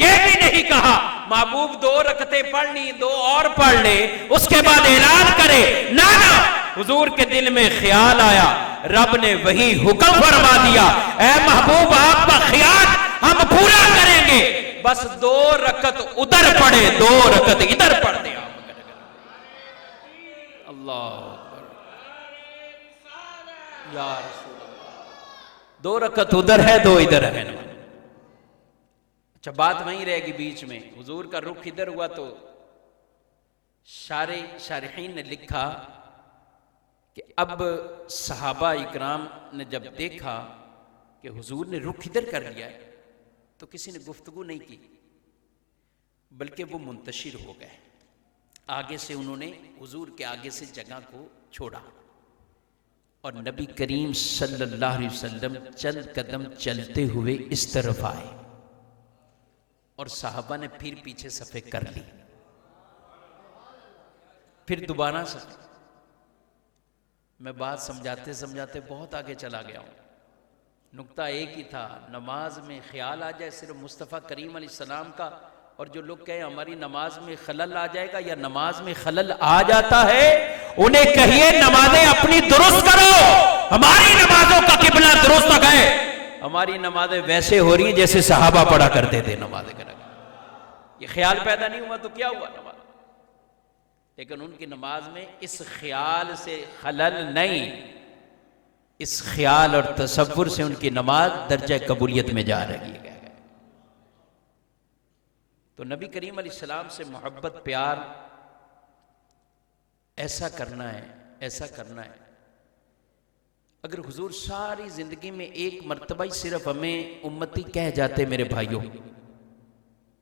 ये भी नहीं कहा महबूब 2 रकतें पढ़नी, 2 और पढ़ ले उसके बाद ऐलान करे, ना ना, हुजूर के दिल में ख्याल आया, रब ने वही हुक्म फरमा दिया, ऐ महबूब आपका ख्याल हम पूरा करेंगे, बस 2 रकत उधर पढ़े, 2 रकत इधर पढ़ दे। अल्लाह यार 2 रकत उधर है, 2 इधर है। अच्छा बात वहीं रहेगी बीच में, हुजूर का रुख इधर हुआ तो शारिहीन ने लिखा कि अब सहाबा इकराम ने जब देखा कि हुजूर ने रुख इधर कर लिया है तो किसी ने गुफ्तगू नहीं की, बल्कि वो मुंतशिर हो गए। आगे से उन्होंने हुजूर के आगे से जगह को छोड़ा और नबी करीम सल्लल्लाहु अलैहि वसल्लम चंद कदम चलते हुए इस तरफ आए और साहबा ने फिर पीछे सफे कर ली, फिर दोबारा सफे। मैं बात समझाते समझाते बहुत आगे चला गया हूं। नुक्ता एक ही था, नमाज में ख्याल आ जाए सिर्फ मुस्तफ़ा करीम अलैहिस्सलाम का, और जो लोग कहें हमारी नमाज में खलल आ जाएगा या नमाज में खलल आ जाता है, उन्हें कहिए नमाजें अपनी दुरुस्त करो, हमारी नमाजों का किबला दुरुस्त है। हमारी नमाजें वैसे हो रही जैसे सहाबा पढ़ा करते थे नमाजें कर। ये ख्याल पैदा नहीं हुआ तो क्या हुआ नमाज, लेकिन उनकी नमाज में इस ख्याल से खलल नहीं, इस ख्याल और तसव्वुर से उनकी नमाज दर्जा कबूलियत में जा रही है। तो नबी करीम अलैहिस्सलाम से मोहब्बत प्यार ऐसा करना है, ऐसा करना है। अगर हुजूर सारी जिंदगी में एक मर्तबा ही सिर्फ हमें उम्मती कह जाते, मेरे भाइयों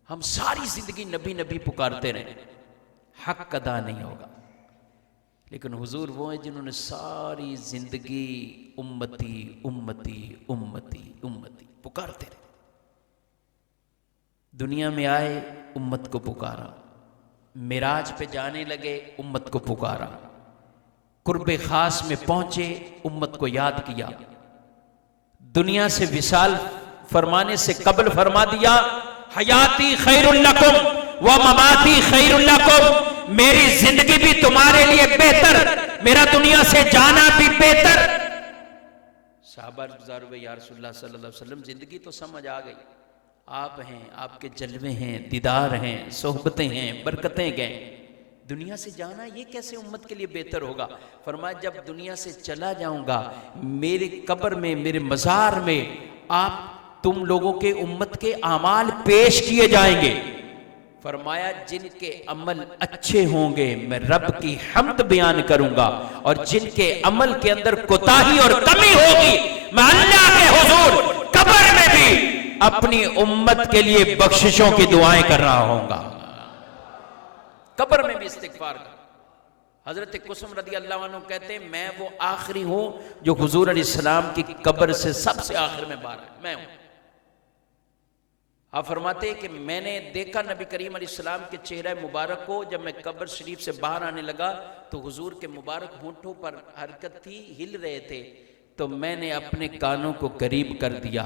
हम सारी जिंदगी नबी नबी पुकारते रहे, हक अदा नहीं होगा। लेकिन हुजूर वो है जिन्होंने सारी जिंदगी उम्मती उम्मती उम्मती उम्मती पुकारते रहे। दुनिया में आए उम्मत को पुकारा, मिराज पे जाने लगे उम्मत को पुकारा, कुर्बे खास में पहुंचे उम्मत को याद किया, दुनिया से विसाल फरमाने से कबल फरमा दिया हयाती खैरुल लकुम व ममाती खैरुल लकुम, मेरी जिंदगी भी तुम्हारे लिए बेहतर, मेरा दुनिया से जाना भी बेहतर। साहबा गुज़ार हुए या रसूलुल्लाह सल्लल्लाहु अलैहि वसल्लम, जिंदगी तो समझ आ गई, आप हैं, आपके जलवे हैं, दीदार हैं, सोहबतें हैं, बरकतें गए, दुनिया से जाना ये कैसे उम्मत के लिए बेहतर होगा। फरमाया जब दुनिया से चला जाऊंगा मेरे कब्र में, मेरे मज़ार में आप तुम लोगों के उम्मत के आमाल पेश किए जाएंगे, फरमाया जिनके अमल अच्छे होंगे मैं रब की हम्द बयान करूंगा, और जिनके अमल के अंदर कोताही और कमी होगी मैं अल्लाह के हुजूर कब्र में भी अपनी उम्मत के लिए बख्शिशों की दुआएं कर रहा होगा। कब्र में भी इस्तिगफार कर। हजरत कुसुम रदी अल्लाह अन्हु कहते हैं मैं वो आखिरी हूं जो हुजूर अलैहिस्सलाम की कब्र से सबसे आखिर में बाहर है, मैं हूं। आप फरमाते कि मैंने देखा नबी करीम अलैहिस्सलाम के चेहरे मुबारक को, जब मैं कब्र शरीफ से बाहर आने लगा तो हुजूर के मुबारक होंठों पर हरकत थी, हिल रहे थे, तो मैंने अपने कानों को करीब कर दिया।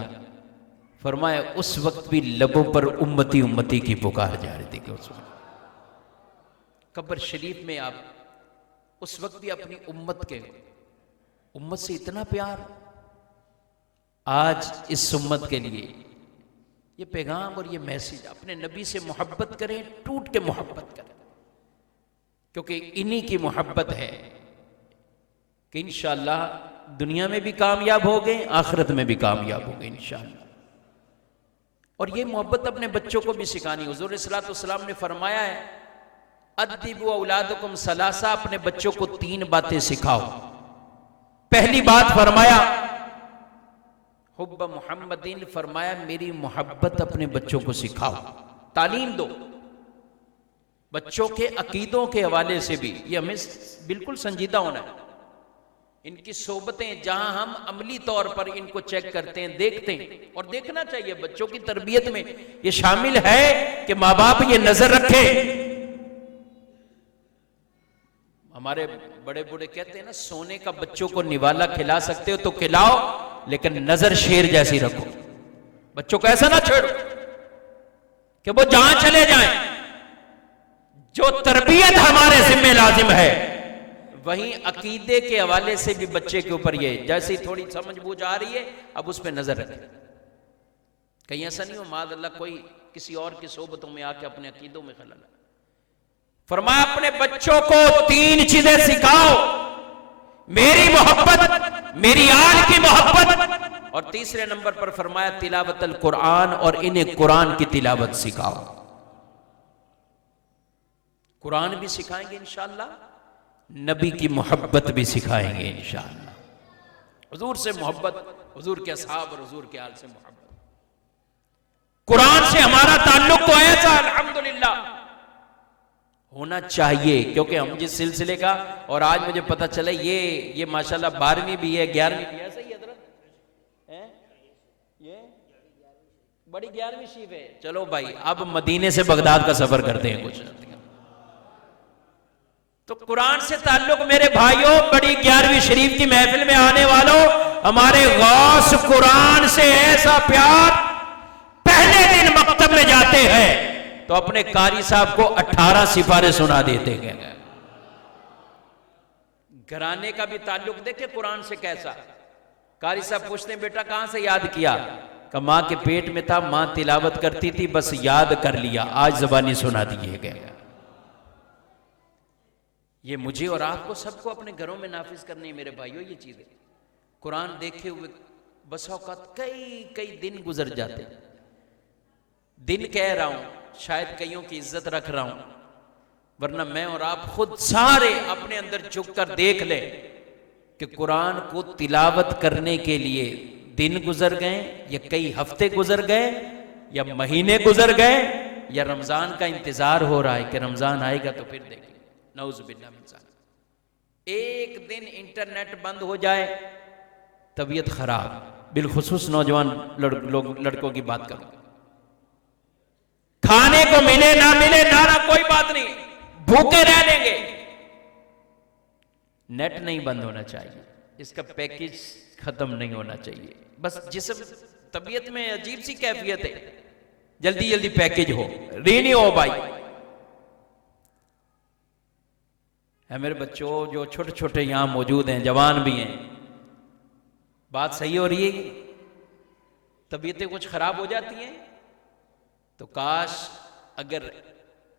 फरमाया उस वक्त भी लबों पर उम्मती उम्मती की पुकार जा रही थी कि उस वक्त कब्र शरीफ में आप उस वक्त भी अपनी उम्मत से इतना प्यार। आज इस उम्मत के लिए ये पैगाम और ये मैसेज, अपने नबी से मोहब्बत करें, टूट के मोहब्बत करें, क्योंकि इन्हीं की मोहब्बत है कि इंशाअल्लाह दुनिया में भी कामयाब हो गए, आखिरत में भी कामयाब हो गए इंशाअल्लाह। और ये मोहब्बत अपने बच्चों को भी सिखानी। हुजूर सल्लल्लाहु अलैहि वसल्लम ने फरमाया है अद्दिबु औलादकुम सलासा, अपने बच्चों को 3 बातें सिखाओ। पहली बात फरमाया हुब्ब मुहम्मदिन, फरमाया मेरी मोहब्बत अपने बच्चों को सिखाओ, तालीम दो। बच्चों के अकीदों के हवाले से भी ये हमें बिल्कुल संजीदा होना है। इनकी सोबतें जहां हम अमली तौर पर इनको चेक करते हैं, देखते हैं, और देखना चाहिए बच्चों की तरबियत में ये शामिल है कि माँ बाप ये नजर रखे। हमारे बड़े बूढ़े कहते हैं ना, सोने का बच्चों को निवाला खिला सकते हो तो खिलाओ, लेकिन नजर शेर जैसी रखो। बच्चों को ऐसा ना छोड़ो कि वो जहां चले जाएं। जो तरबियत हमारे जिम्मे लाजिम है, वहीं अकीदे के हवाले से भी बच्चे के ऊपर ये, जैसे थोड़ी समझ बूझ आ रही है, अब उस पर नजर रखें। कहीं ऐसा नहीं हो माद अल्लाह कोई किसी और की सोबतों में आके अपने अकीदों में खलल। फरमाया अपने बच्चों को 3 चीजें सिखाओ, मेरी मोहब्बत, मेरी आल की मोहब्बत, और तीसरे नंबर पर फरमाया तिलावतल कुरान, और इन्हें कुरान की तिलावत सिखाओ। कुरान भी सिखाएंगे इंशाअल्लाह, नबी की मोहब्बत भी सिखाएंगे इंशाअल्लाह। हुजूर से मोहब्बत, हुजूर के असहाब और हुजूर के आल से मोहब्बत। कुरान से हमारा ताल्लुक तो ऐसा अल्हम्दुलिल्लाह होना चाहिए, क्योंकि हम जिस सिलसिले का, और आज मुझे पता चला ये माशाल्लाह 12वीं भी है, 11वीं भी है। सही हज़रत है, ये बड़ी 11वीं शीफ है। चलो भाई अब मदीने से बगदाद का सफर करते हैं कुछ। तो कुरान से ताल्लुक मेरे भाइयों, बड़ी 11वीं शरीफ की महफिल में आने वालों, हमारे गौस कुरान से ऐसा प्यार, पहले दिन मकतब में जाते हैं तो अपने कारी साहब को 18 सिफारे सुना देते हैं। घराने का भी ताल्लुक देखे कुरान से कैसा। कारी साहब पूछते हैं बेटा कहां से याद किया? का मां के पेट में था, मां तिलावत करती थी, बस याद कर लिया, आज ज़बानी सुना दिए गए। ये मुझे और आपको सबको अपने घरों में नाफिज करनी है मेरे भाइयों। ये चीजें कुरान देखे हुए बस औकात कई दिन गुजर जाते। दिन कह रहा हूं, शायद कईयों की इज्जत रख रहा हूं, वरना मैं और आप खुद सारे अपने अंदर झुककर देख ले कि कुरान को तिलावत करने के लिए दिन गुजर गए, या कई हफ्ते गुजर गए, या महीने गुजर गए, या रमजान का इंतजार हो रहा है कि रमजान आएगा तो फिर देखेंगे। नऊज़ुबिल्लाह मिन ज़ालिक। एक दिन इंटरनेट बंद हो जाए, तबीयत खराब, बिलखुसूस नौजवान लड़कों की बात करूं, खाने को मिले ना मिले ना कोई बात नहीं, भूखे रह लेंगे। नेट नहीं बंद होना चाहिए, इसका पैकेज खत्म नहीं होना चाहिए। बस जिस्म तबीयत में अजीब सी कैफियत है, जल्दी जल्दी पैकेज हो, रीनी हो भाई। है मेरे बच्चों जो छोटे छोटे यहां मौजूद हैं, जवान भी हैं, बात सही हो रही है। तबीयतें कुछ खराब हो जाती हैं तो काश अगर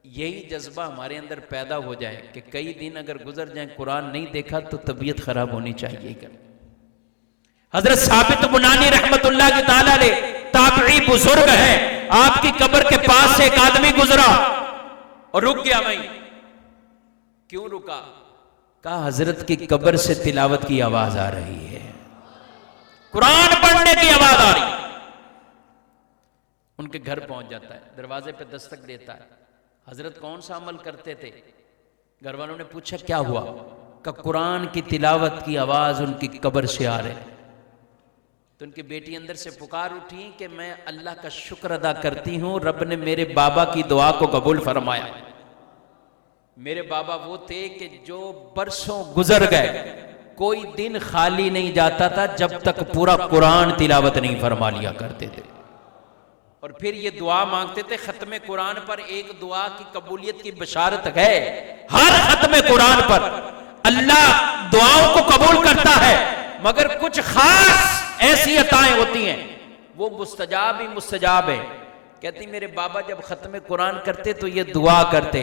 यही जज्बा हमारे अंदर पैदा हो जाए कि कई दिन अगर गुजर जाए कुरान नहीं देखा तो तबीयत खराब होनी चाहिए। हजरत साबित बुनानी रहमतुल्लाह की ताला ले ताबई बुजुर्ग है, आपकी कब्र के पास से एक आदमी गुजरा, और रुक गया वहीं। क्यों रुका? कहा हजरत की कब्र से तिलावत की आवाज आ रही है, कुरान पढ़ने की आवाज आ रही है। उनके घर पहुंच जाता है, दरवाजे पे दस्तक देता है। हजरत कौन सा अमल करते थे? घर वालों ने पूछा क्या हुआ? का कुरान की तिलावत की आवाज उनकी कब्र से आ रही। तो उनकी बेटी अंदर से पुकार उठी कि मैं अल्लाह का शुक्र अदा करती हूं, रब ने मेरे बाबा की दुआ को कबूल फरमाया। मेरे बाबा वो थे कि जो बरसों गुजर गए, कोई दिन खाली नहीं जाता था जब तक पूरा कुरान तिलावत नहीं फरमा लिया करते थे। और फिर ये दुआ मांगते थे। खत्म कुरान पर एक दुआ की कबूलियत की बशारत है। हर खत्म कुरान पर अल्लाह दुआओं को कबूल करता है, मगर कुछ खास ऐसी अताएं होती हैं, वो मुस्तजाब ही मुस्तजाब है। कहती मेरे बाबा जब खत्म कुरान करते तो ये दुआ करते,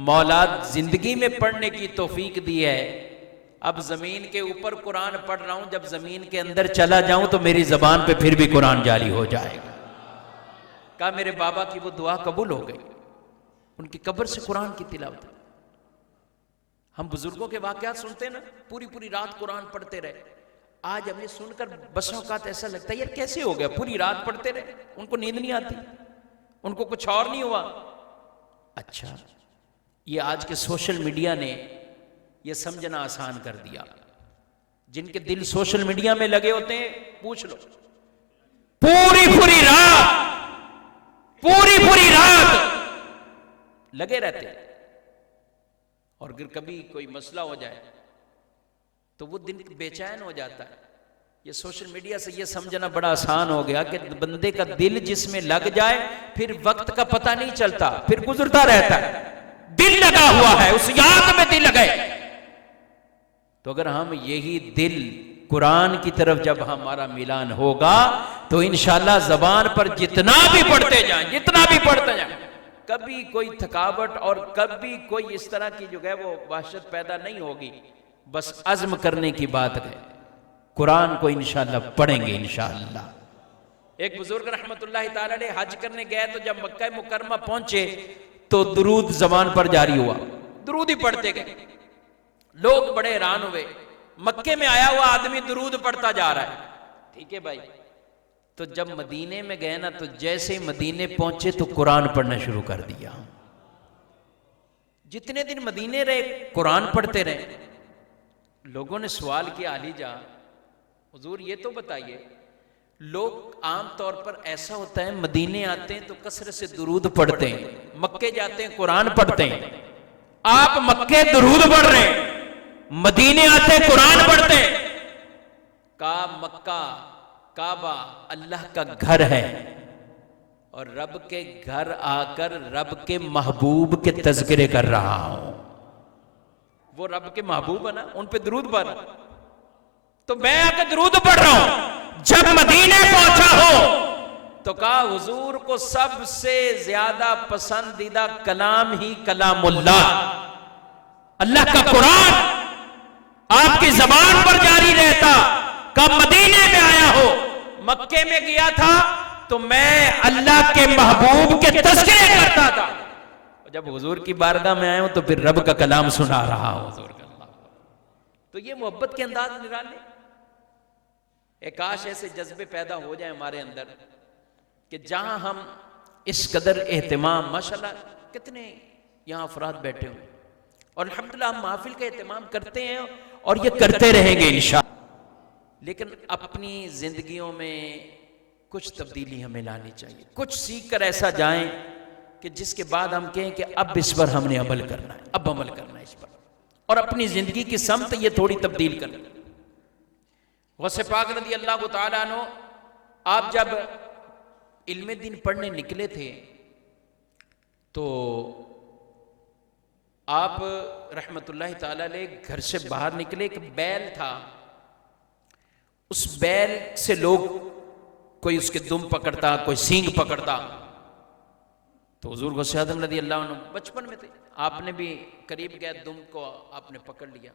मौला जिंदगी में पढ़ने की तौफीक दी है, अब जमीन के ऊपर कुरान पढ़ रहा हूं, जब जमीन के अंदर चला जाऊं तो मेरी जबान पे फिर भी कुरान जारी हो जाएगा। कहा मेरे बाबा की वो दुआ कबूल हो गई, उनकी कब्र से कुरान की तिलावत। हम बुजुर्गों के वाकयात सुनते हैं ना, पूरी पूरी रात कुरान पढ़ते रहे। आज हमें सुनकर बसों का ऐसा लगता है यार कैसे हो गया, पूरी रात पढ़ते रहे, उनको नींद नहीं आती, उनको कुछ और नहीं हुआ। अच्छा, ये आज के सोशल मीडिया ने ये समझना आसान कर दिया। जिनके दिल सोशल मीडिया में लगे होते हैं, पूछ लो, पूरी पूरी रात लगे रहते हैं। और अगर कभी कोई मसला हो जाए तो वो दिन बेचैन हो जाता है। ये सोशल मीडिया से ये समझना बड़ा आसान हो गया कि बंदे का दिल जिसमें लग जाए फिर वक्त का पता नहीं चलता, फिर गुजरता रहता है। दिल लगा हुआ है, उस याद में दिल लगे। तो अगर हम यही दिल कुरान की तरफ जब हमारा मिलान होगा तो इंशाअल्लाह जबान पर जितना भी पढ़ते जाएं, कभी कोई थकावट और कभी कोई इस तरह की जो है वो वहशत पैदा नहीं होगी। बस अज़्म करने की बात है, कुरान को इंशाअल्लाह पढ़ेंगे इंशाअल्लाह। एक बुजुर्ग रहमतुल्लाह ताला अलैह हज करने गए तो जब मक्का मुकर्रमा पहुंचे तो दुरूद जबान पर जारी हुआ, दुरूद ही पढ़ते गए। लोग बड़े हैरान हुए, मक्के में आया हुआ आदमी दुरूद पढ़ता जा रहा है। ठीक है भाई। तो जब मदीने में गए ना, तो जैसे ही मदीने पहुंचे तो कुरान पढ़ना शुरू कर दिया। जितने दिन मदीने रहे कुरान पढ़ते रहे। लोगों ने सवाल किया आलीजा हुजूर ये तो बताइए, लोग आम तौर पर ऐसा होता है मदीने आते हैं तो कसरत से दुरूद पढ़ते हैं, मक्के जाते हैं कुरान पढ़ते हैं। आप मक्के दुरूद पढ़ रहे हैं, मदीने आते कुरान पढ़ते। का मक्का काबा अल्लाह का घर है और रब के घर आकर रब के महबूब के तज़किरे कर रहा हूं। वो रब के महबूब है ना, उन पे दुरूद पढ़, तो मैं आकर दुरूद पढ़ रहा हूं। जब मदीने पहुंचा हो तो कहा हुजूर को सबसे ज्यादा पसंदीदा कलाम ही कलामुल्लाह, अल्लाह का कुरान आपकी जबान पर जारी रहता। कब मदीने में आया हो, मक्के में गया था तो मैं अल्लाह के महबूब के तज़किरे करता था। जब हुजूर की बारगाह में आया हूं तो फिर रब का कलाम सुना रहा हूं हुजूर का। तो ये मोहब्बत के अंदाज निराले। एक काश ऐसे जज्बे पैदा हो जाए हमारे अंदर कि जहां हम इस कदर एहतमाम, माशाल्लाह कितने यहां अफराद बैठे हुए और अल्हम्दुलिल्लाह हम महफिल का एहतमाम करते हैं और ये करते रहेंगे इंशाअल्लाह। लेकिन अपनी जिंदगियों में कुछ तब्दीली हमें लानी चाहिए, कुछ सीख कर ऐसा जाएं कि जिसके बाद हम कहें कि अब इस पर हमने अमल करना है, अब अमल करना है इस पर, और अपनी जिंदगी की समत ये थोड़ी तब्दील करना। गौसे पाक रज़ी अल्लाह तआला अन्हु, आप जब इल्मे दीन पढ़ने निकले थे तो आप रहमतुल्लाह ताला अलैह घर से बाहर निकले। एक बैल था, उस बैल से लोग कोई उसके दुम पकड़ता, कोई सींग पकड़ता। तो हुजूर गौसे आज़म रज़ी अल्लाह अन्हु बचपन में थे, आपने भी करीब गए, दुम को आपने पकड़ लिया।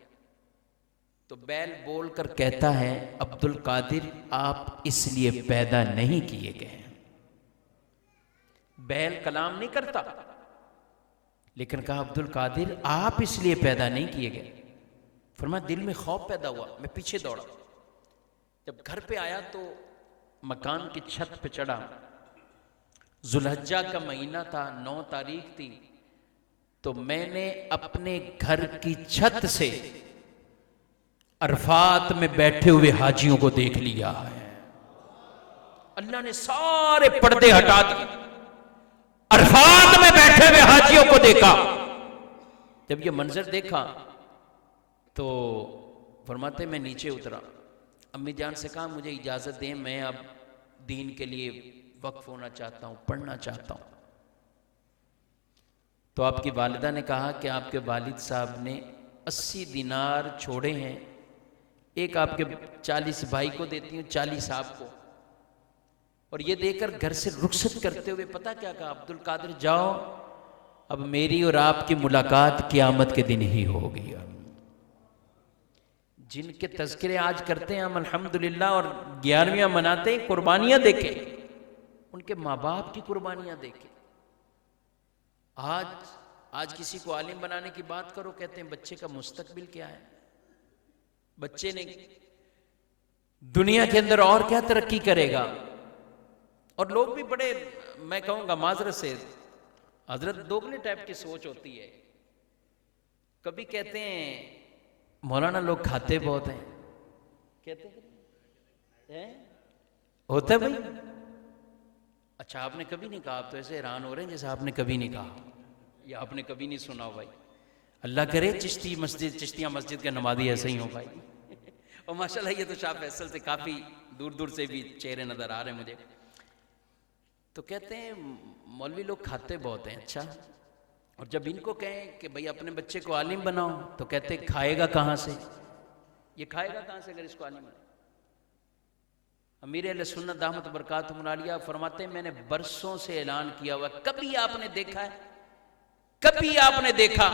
तो बैल बोलकर कहता है अब्दुल कादिर आप इसलिए पैदा नहीं किए गए। बैल कलाम नहीं करता, लेकिन कहा अब्दुल कादिर आप इसलिए पैदा नहीं किए गए। फरमाया दिल में खौफ पैदा हुआ, मैं पीछे दौड़ा। जब घर पे आया तो मकान की छत पे चढ़ा, जुल्हज्जा का महीना था, 9 तारीख थी, तो मैंने अपने घर की छत से अरफात में बैठे हुए हाजियों को देख लिया है। अल्लाह ने सारे पर्दे हटा दिए, अरफात में बैठे हुए हाजियों को देखा। जब ये मंजर देखा तो फरमाते मैं नीचे उतरा, अम्मी जान से कहा मुझे इजाजत दें, मैं अब दीन के लिए वक्फ होना चाहता हूं, पढ़ना चाहता हूं। तो आपकी वालिदा ने कहा कि आपके वालिद साहब ने 80 दिनार छोड़े हैं, एक आपके 40 भाई को देती हूँ, 40 आपको। और ये देकर घर से रुखसत करते हुए पता क्या कहा, अब्दुल कादिर जाओ, अब मेरी और आपकी मुलाकात क़यामत के दिन ही होगी। जिनके तज़किरे आज करते हैं हम अल्हम्दुलिल्लाह और 11वीं मनाते हैं, कुर्बानियां देखें, उनके माँ बाप की कुर्बानियां देखें। आज किसी को आलिम बनाने की बात करो, कहते हैं बच्चे का मुस्तकबिल क्या है, बच्चे ने दुनिया के अंदर और क्या तरक्की करेगा। और लोग भी बड़े, मैं कहूंगा माजरत से हजरत, दोगले टाइप की सोच होती है। कभी कहते हैं मौलाना लोग खाते बहुत हैं, कहते हैं होता है भाई। अच्छा आपने कभी नहीं कहा, आप तो ऐसे हैरान हो रहे हैं जैसे आपने कभी नहीं कहा या आपने कभी नहीं सुना हो भाई। अल्लाह करे चिश्तिया मस्जिद के नमाजी ऐसे ही हो भाई। और माशाल्लाह ये तो शाह फैसल से काफ़ी दूर दूर से भी चेहरे नज़र आ रहे हैं मुझे। तो कहते हैं मौलवी लोग खाते बहुत हैं। अच्छा, और जब इनको कहें कि भाई अपने बच्चे को आलिम बनाओ तो कहते खाएगा कहाँ से, ये खाएगा कहाँ से अगर इसको आलिम बनाए। अमीर अहले सुन्नत दामत बरकातुहुम आलिया फरमाते हैं मैंने बरसों से ऐलान किया हुआ, कभी आपने देखा है, कभी आपने देखा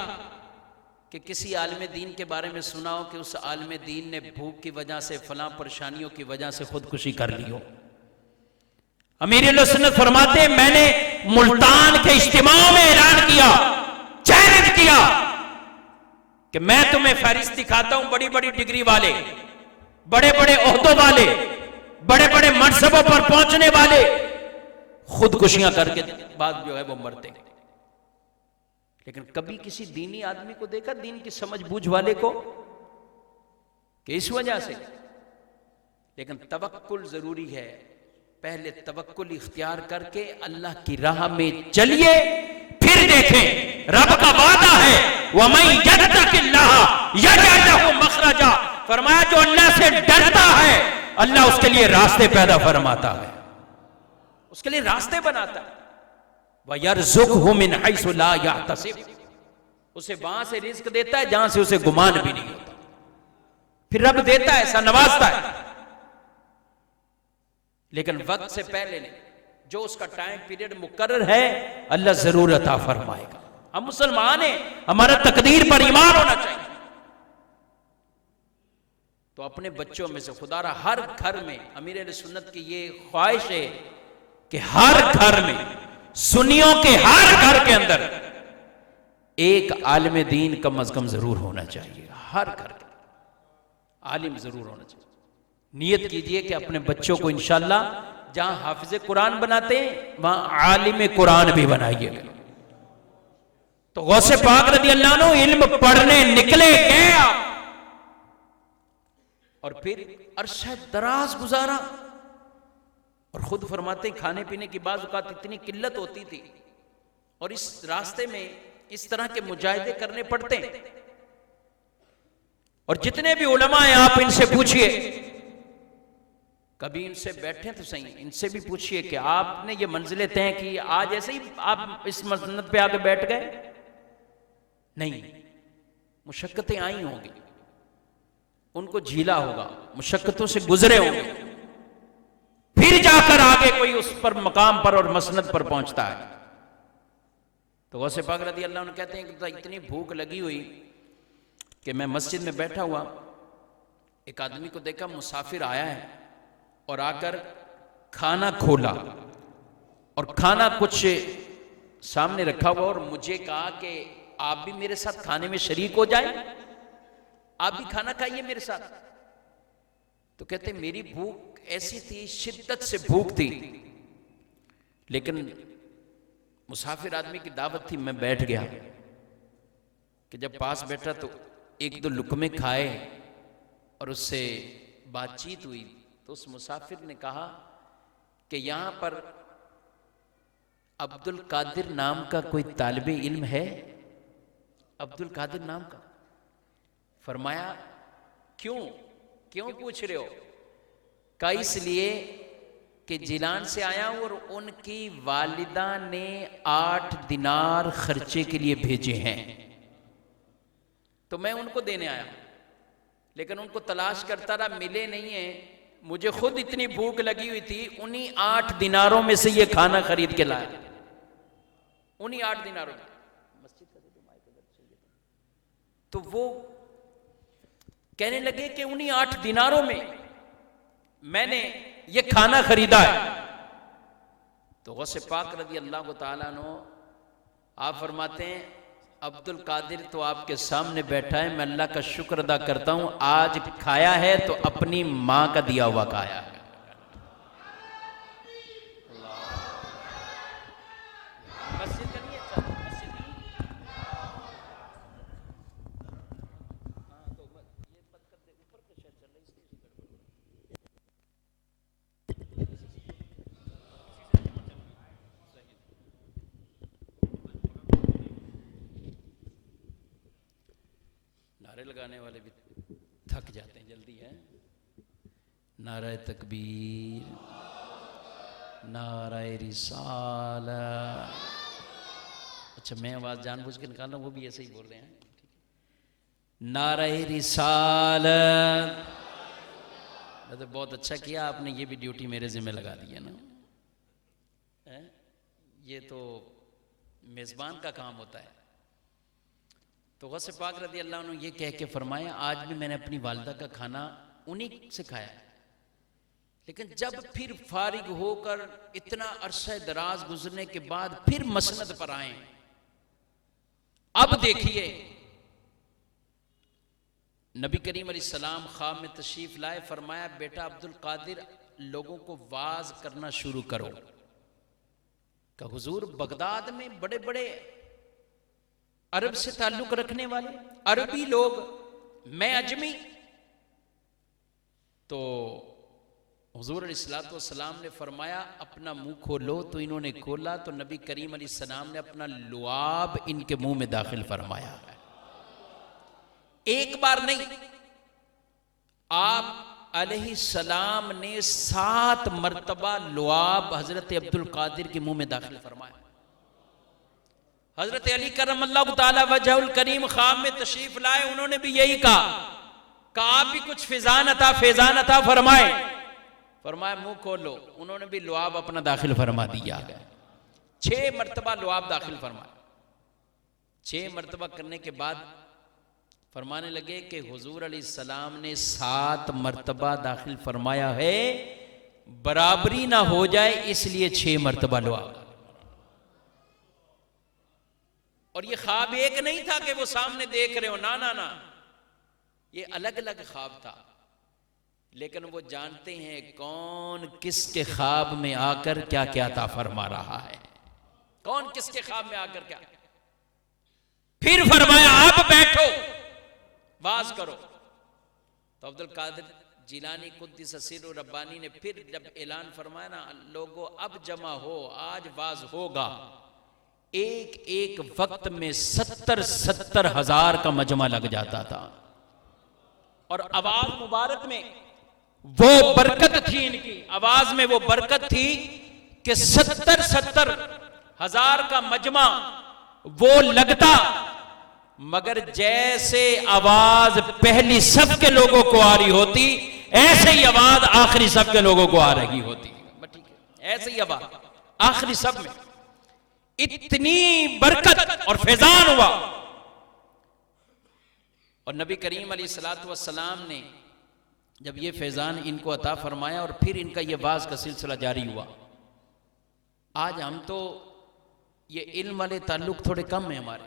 कि किसी आलिम दीन के बारे में सुना हो कि उस आलिम दीन ने भूख की वजह से, फलां परेशानियों की वजह से खुदकुशी कर ली हो। अमीर अहले सुन्नत फरमाते हैं मैंने मुल्तान के इज्तिमा में ऐलान किया, चैलेंज किया कि मैं तुम्हें फहरिस्त दिखाता हूं, बड़ी बड़ी डिग्री वाले, बड़े बड़े ओहदों वाले, बड़े बड़े मनसबों पर पहुंचने वाले खुदकुशियां करके बाद जो है वो मरते। लेकिन कभी किसी दीनी आदमी को देखा, दीन की समझ बूझ वाले को, कि इस वजह से। लेकिन तवक्कुल जरूरी है, पहले तवक्कुल इख्तियार करके अल्लाह की राह में चलिए, फिर देखें। रब का वादा है वमन यत्तकिल्लाह यजअल लहू मखरजा, फरमाया जो अल्लाह से डरता है अल्लाह उसके लिए रास्ते पैदा फरमाता है, उसके लिए रास्ते बनाता है। वयरज़ुक़हु मिन हैसु ला यहतसिब, उसे वहां से रिज्क देता है जहां से उसे गुमान भी नहीं होता। फिर रब देता है, ऐसा नवाजता है, लेकिन वक्त से पहले नहीं। जो उसका टाइम पीरियड मुकर्रर है अल्लाह जरूर अता फरमाएगा। हम मुसलमान हैं, हमारा तकदीर पर ईमान होना चाहिए। तो अपने बच्चों में से खुदारा हर घर में, अमीर अहले सुन्नत की ये ख्वाहिश है कि हर घर में, सुन्नियों के हर घर के अंदर एक आलिम दीन कम अज कम जरूर होना चाहिए। हर घर के आलिम जरूर होना चाहिए। नियत कीजिए कि अपने बच्चों को इंशाअल्लाह जहां हाफिज कुरान बनाते हैं वहां आलिम कुरान भी बनाइएगा। तो गौसे पाक रज़ी अल्लाह अन्हु इल्म पढ़ने निकले गए आप, और फिर अरसा दराज गुजारा। और खुद फरमाते खाने पीने की बाज़ औक़ात इतनी किल्लत होती थी और इस रास्ते में इस तरह के मुजाहिदे करने पड़ते हैं। और जितने भी उलमा हैं आप इनसे पूछिए, कभी इनसे बैठे तो सही, इनसे भी पूछिए कि आपने ये मंजिलें तय की, आज ऐसे ही आप इस मसनद पे आके बैठ गए? नहीं, मुशक्कतें आई होंगी, उनको झीला होगा, मुशक्कतों से गुजरे होंगे, फिर जाकर आगे कोई उस पर मकाम पर और मसनद पर पहुंचता है। तो गौसे पाक रज़ी अल्लाह अन्हु कहते हैं कि इतनी भूख लगी हुई कि मैं मस्जिद में बैठा हुआ, एक आदमी को देखा मुसाफिर आया है और आकर खाना खोला और खाना कुछ सामने रखा हुआ और मुझे कहा कि आप भी मेरे साथ खाने में शरीक हो जाए, आप भी खाना खाइए मेरे साथ। तो कहते मेरी भूख ऐसी थी, शिद्दत से भूख थी, लेकिन मुसाफिर आदमी की दावत थी, मैं बैठ गया कि जब पास बैठा तो एक दो लुकमे खाए और उससे बातचीत हुई। तो उस मुसाफिर ने कहा कि यहां पर अब्दुल कादिर नाम का कोई तालिबे इल्म है? अब्दुल कादिर नाम का? फरमाया क्यों क्यों पूछ रहे हो? का इसलिए कि जिलान से आया हूं और उनकी वालिदा ने 8 दिनार खर्चे के लिए भेजे हैं, तो मैं उनको देने आया, लेकिन उनको तलाश करता रहा, मिले नहीं है। मुझे खुद इतनी भूख लगी हुई थी, उन्हीं 8 दिनारों में से ये खाना खरीद के लाया, उन्हीं 8 दिनारों में। तो वो कहने लगे कि उन्हीं 8 दिनारों में मैंने ये खाना खरीदा है। तो गौसे पाक रज़ी अल्लाह ताला अन्हु आप फरमाते हैं, अब्दुल कादिर तो आपके सामने बैठा है, मैं अल्लाह का शुक्र अदा करता हूं, आज खाया है तो अपनी मां का दिया हुआ खाया है। लगाने वाले भी थक जाते हैं जल्दी, है। नारा तकबीर, नारा रिसालत। अच्छा, मैं आवाज जानबूझ के निकाल रहा हूं, वो भी ऐसे ही बोल रहे हैं। नारा रिसालत। तो बहुत अच्छा किया आपने, ये भी ड्यूटी मेरे जिम्मे लगा दी है ना। ये तो मेजबान का काम होता है। तो गौसे पाक रज़ी अल्लाह अन्हु ये कह के फरमाया, आज भी मैंने अपनी वालिदा का खाना उन्हीं से खाया, लेकिन जब फिर फारिग होकर इतना अरसा दराज गुजरने के बाद फिर मसनद पर आए, अब देखिए नबी करीम अलैहिस्सलाम ख्वाब में तशरीफ लाए, फरमाया बेटा अब्दुल कादिर लोगों को वाज करना शुरू करो। का हुजूर बगदाद में बड़े बड़े अरब से ताल्लुक रखने वाले अरबी लोग, मैं अजमी। तो हुजूर अलैहिस्सलातु वस्सलाम ने फरमाया अपना मुंह खोलो, तो इन्होंने खोला तो नबी करीम अलैहिस्सलाम ने अपना लुआब इनके मुंह में दाखिल फरमाया। एक बार नहीं, आप अलैहिस्सलाम ने 7 मर्तबा लुआब हजरत अब्दुल कादिर के मुंह में दाखिल फरमाया। हजरत अली करमल्लाहु ताला वजहुल करीम ख्वाब में तशरीफ लाए, उन्होंने भी यही कहा आप भी कुछ फैजान अता फरमाए। फरमाया मुंह खोलो, उन्होंने भी लुआब अपना दाखिल फरमा दिया। 6 मर्तबा लुआब दाखिल फरमाया। 6 मर्तबा करने के बाद फरमाने लगे कि हुजूर अलैहिस्सलाम ने 7 मर्तबा दाखिल फरमाया है, बराबरी ना हो जाए इसलिए 6 मर्तबा लुआब। और ये ख्वाब एक नहीं था कि वो सामने देख रहे हो, ना ना ना, ये अलग अलग ख्वाब था, लेकिन वो जानते हैं कौन किसके ख्वाब में आकर क्या क्या अता फरमा रहा है, कौन किसके ख्वाब में आकर क्या। फिर फरमाया आप बैठो वाज करो। तो अब्दुल कादिर जिलानी कुद्दीस सिर्रुहु रब्बानी ने फिर जब ऐलान फरमाया ना, लोगों अब जमा हो, आज वाज होगा। एक एक वक्त में 70-70 हजार का मजमा लग जाता था, और आवाज मुबारक में वो बरकत थी, इनकी आवाज में वो बरकत थी कि 70-70 हजार का मजमा वो लगता, मगर जैसे आवाज पहली सब के लोगों को आ रही होती, ऐसे ही आवाज आखिरी सब के लोगों को आ रही होती। ठीक है, ऐसे ही आवाज आखिरी सब में इतनी बरकत और फैजान हुआ। और नबी करीम अलैहिस्सलातु वस्सलाम ने जब ये फैजान इनको अता फरमाया और फिर इनका ये वाज का सिलसिला जारी हुआ। आज हम तो ये इल्म वाले ताल्लुक थोड़े कम है हमारे।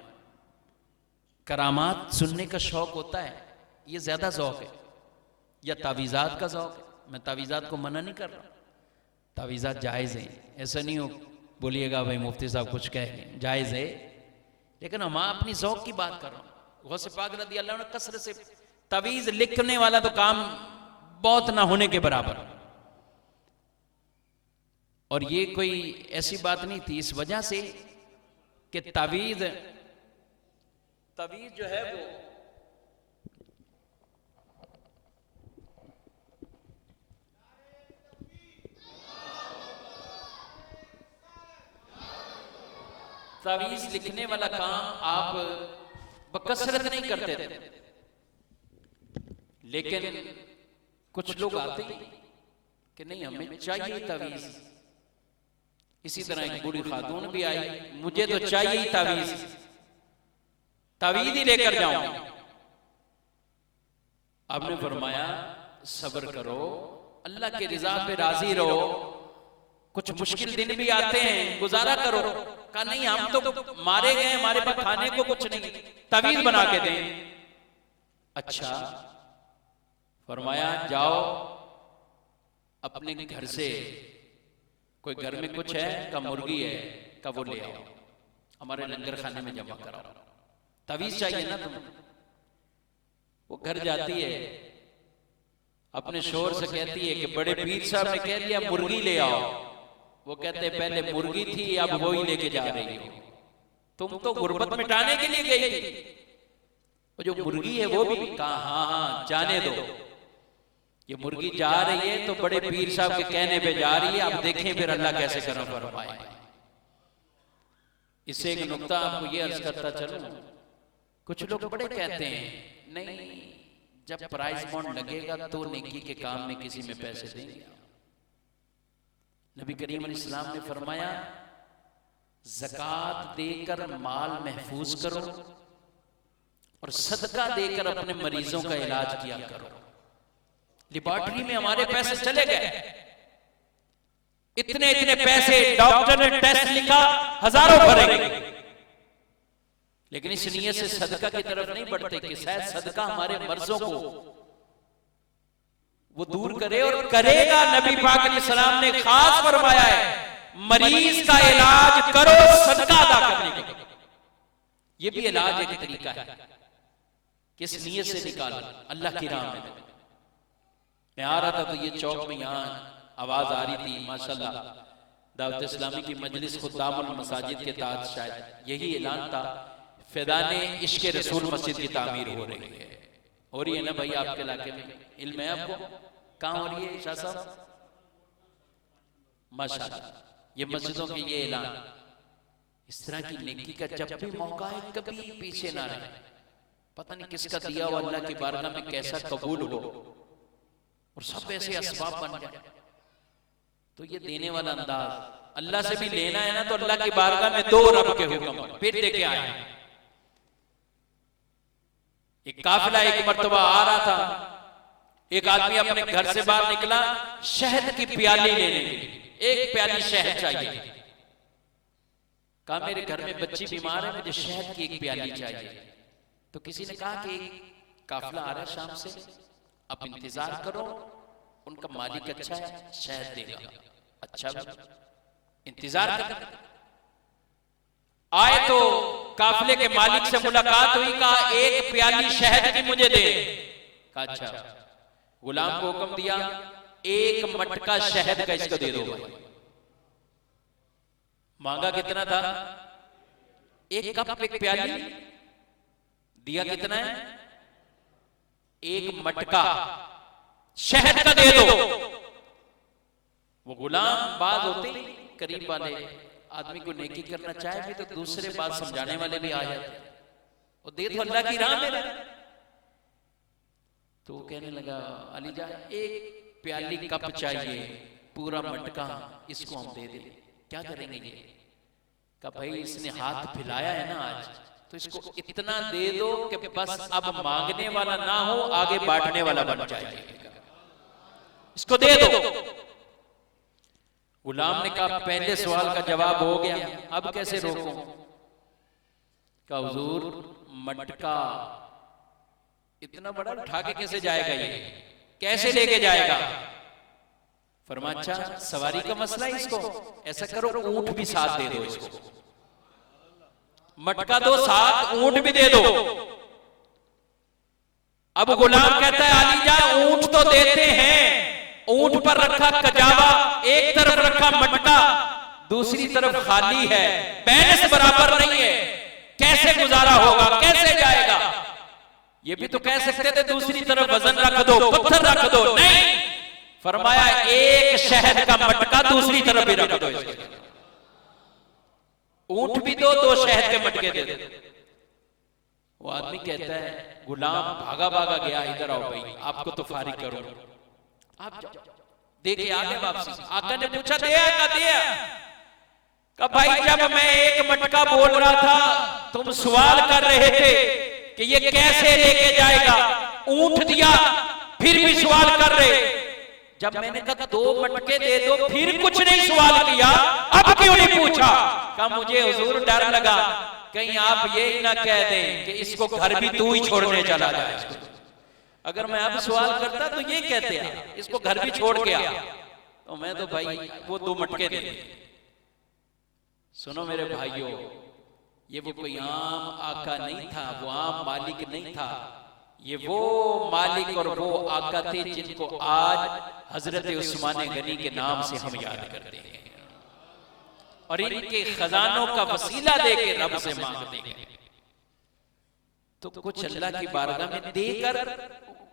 करामात सुनने का शौक होता है, ये ज्यादा शौक है, या तावीज़ात का शौक है। मैं तावीज़ात को मना नहीं कर रहा, तावीज़ात जायज़ है, ऐसा नहीं हो बोलिएगा भाई मुफ्ती साहब कुछ कह रहे हैं, जायज़ है। लेकिन हम अपनी शौक की बात कर रहा हूँ। गौसे पाक रज़ी अल्लाह ने कसरत से तावीज़ लिखने वाला तो काम बहुत ना होने के बराबर। और ये कोई ऐसी बात नहीं थी, इस वजह से कि तावीज़ जो है वो तावीज़ लिखने वाला काम आप बकसरत नहीं करते थे, लेकिन कुछ लोग आते कि नहीं हमें चाहिए तावीज़। इसी तरह एक बूढ़ी खातून भी आई, मुझे तो चाहिए ही तावीज़, तावीज़ ही लेकर जाऊं। आपने फरमाया सब्र करो, अल्लाह के रिजा पे राजी रहो, कुछ मुश्किल दिन भी आते हैं, गुजारा करो। कहा नहीं हम तो मारे गए, हमारे पास खाने को कुछ नहीं, तावीज़ बना के दें। अच्छा, फरमाया जाओ अपने घर से, कोई घर में कुछ है का मुर्गी है का वो ले आओ, हमारे लंगर खाने में जमा कराओ, तावीज़ चाहिए ना तुम्हें। वो घर जाती है, अपने शोर से कहती है कि बड़े पीर साहब ने कह दिया मुर्गी ले आओ। वो कहते पहले मुर्गी थी अब वो ही लेके जा रही हो, तुम तो गुर्बत मिटाने के लिए गई थी। वो जो मुर्गी है वो भी कहा हाँ हाँ जाने दो, ये मुर्गी जा रही है तो बड़े पीर साहब के कहने पे जा रही है, अब देखें फिर अल्लाह कैसे करम फरमाए। इससे एक नुक्ता आपको ये अर्ज करता चलूं, कुछ लोग बड़े कहते हैं नहीं जब प्राइस बॉन्ड लगेगा तो नेकी के काम में किसी में पैसे देंगे। नबी करीम अलैहिस्सलाम ने फरमाया ज़कात देकर माल महफूज करो और सदका देकर अपने मरीजों का इलाज किया करो। लेबोरेटरी में हमारे पैसे चले गए, इतने इतने पैसे, डॉक्टर ने टेस्ट लिखा हजारों भरेंगे, लेकिन इस नियत से सदका की तरफ नहीं बढ़ते कि शायद सदका हमारे मर्जों को वो दूर करे, और करेगा। नबी पाक अलैहिस्सलाम ने खास फरमाया है मरीज का इलाज करो सदका अदा करने के, ये भी इलाज एक तरीका है। किस नियत से निकाला, अल्लाह की राह में। मैं आ रहा था तो ये चौक में यहाँ आवाज आ रही थी, माशाल्लाह दावत इस्लामी की मजलिस खुद्दामुल मसाजिद के तहत शायद यही ऐलान था, फैदाने इश्क रसूल मस्जिद की तामीर हो रही है। हो रही है ना भाई आपके इलाके में, इल्म है आपको? कहाँ हो रही है शाह साहब? माशाल्लाह, ये मस्जिदों के ये ऐलान, इस तरह की नेकी का जब भी मौका है कभी पीछे ना रहे। पता नहीं किसका दिया हुआ अल्लाह की बारगाह में कैसा कबूल हो और सब ऐसे असबाब बन जाए। तो ये देने वाला अंदाज, अल्लाह से भी लेना है ना तो अल्लाह की बारगाह में दो रब के हुक्म फिर लेके आए। एक काफिला एक मर्तबा आ रहा था, एक आदमी अपने घर से बाहर निकला शहद की प्याली लेने के लिए, एक प्याली शहद चाहिए। कहा मेरे घर में बच्ची बीमार है, मुझे शहद की एक प्याली चाहिए। तो किसी ने कहा कि काफिला आ रहा है शाम से, आप इंतजार करो, उनका मालिक अच्छा है शहद देगा। अच्छा इंतजार कर आए तो काफिले के मालिक से मुलाकात हुई, कहा एक प्याली शहद की मुझे दे। कहा अच्छा। गुलाम को हुक्म दिया एक मटका शहद का इसको दे दो। मांगा कितना था? एक कप एक प्याली, दिया कितना है? एक मटका शहद का दे दो। वो गुलाम बात होते करीब वाले आदमी को नेकी करना चाहे भी तो दूसरे बात समझाने वाले भी आ जाते, और दे तो अल्लाह की राह में। तो वो कहने लगा अली जा एक प्याली कप चाहिए, पूरा मटका इसको हम दे दें, क्या करेंगे ये? कहा भाई इसने हाथ फैलाया है ना आज, तो इसको इतना दे दो कि बस अब मांगने वाला ना हो, आगे बांटने वाला बन जाए, इसको दे दो। गुलाम ने कहा पहले सवाल का जवाब हो गया, अब कैसे रोकूं? कहा हुजूर मटका इतना बड़ा उठा के कैसे जाएगा, ये कैसे लेके जाएगा? फरमाया अच्छा सवारी का मसला है, इसको ऐसा करो ऊंट भी साथ दे दो, इसको मटका दो साथ, ऊंट भी दे दो। अब गुलाम कहता है आली जा ऊंट तो देते हैं, ऊंट पर रखा कजावा, एक तरफ रखा मटका, दूसरी तरफ खाली है, बैलेंस बराबर नहीं है, कैसे गुजारा होगा, कैसे जाएगा? ये भी तो कह सकते थे दूसरी तरफ वजन रख दो, पत्थर रख दो, नहीं, फरमाया एक शहद का मटका दूसरी तरफ भी रख दो, ऊंट भी दो, दो शहद के मटके दे दो। वो आदमी कहता है गुलाम भागा भागा गया, इधर आओ भाई आपको तो फारिग करूं, आप जाओ। देखे आगे वापसी, आका ने पूछा दिया का दिया? का भाई जब मैं एक मटका बोल रहा था तुम सवाल कर रहे थे कि ये कैसे लेके जाएगा, ऊंट दिया फिर भी सवाल कर रहे, जब मैंने कहा दो मटके दे दो फिर कुछ नहीं सवाल किया, अब क्यों नहीं पूछा? कहा मुझे हुजूर डर लगा कहीं आप ये ही ना कह दें कि इसको घर भी तू ही छोड़ने चला जाए, अगर मैं अब सवाल करता तो ये कहते हैं इसको घर भी छोड़ के आ, तो मैं तो भाई वो दो मटके दे। सुनो मेरे भाइयों, ये वो कोई आम आका नहीं था, वो आम मालिक नहीं था, ये वो मालिक और वो आका थे जिनको आज हजरत उस्मान गनी के नाम से हम याद करते हैं और इनके खजानों का वसीला देके रब से मांगते हैं। तो कुछ अल्लाह की बारगाह में देकर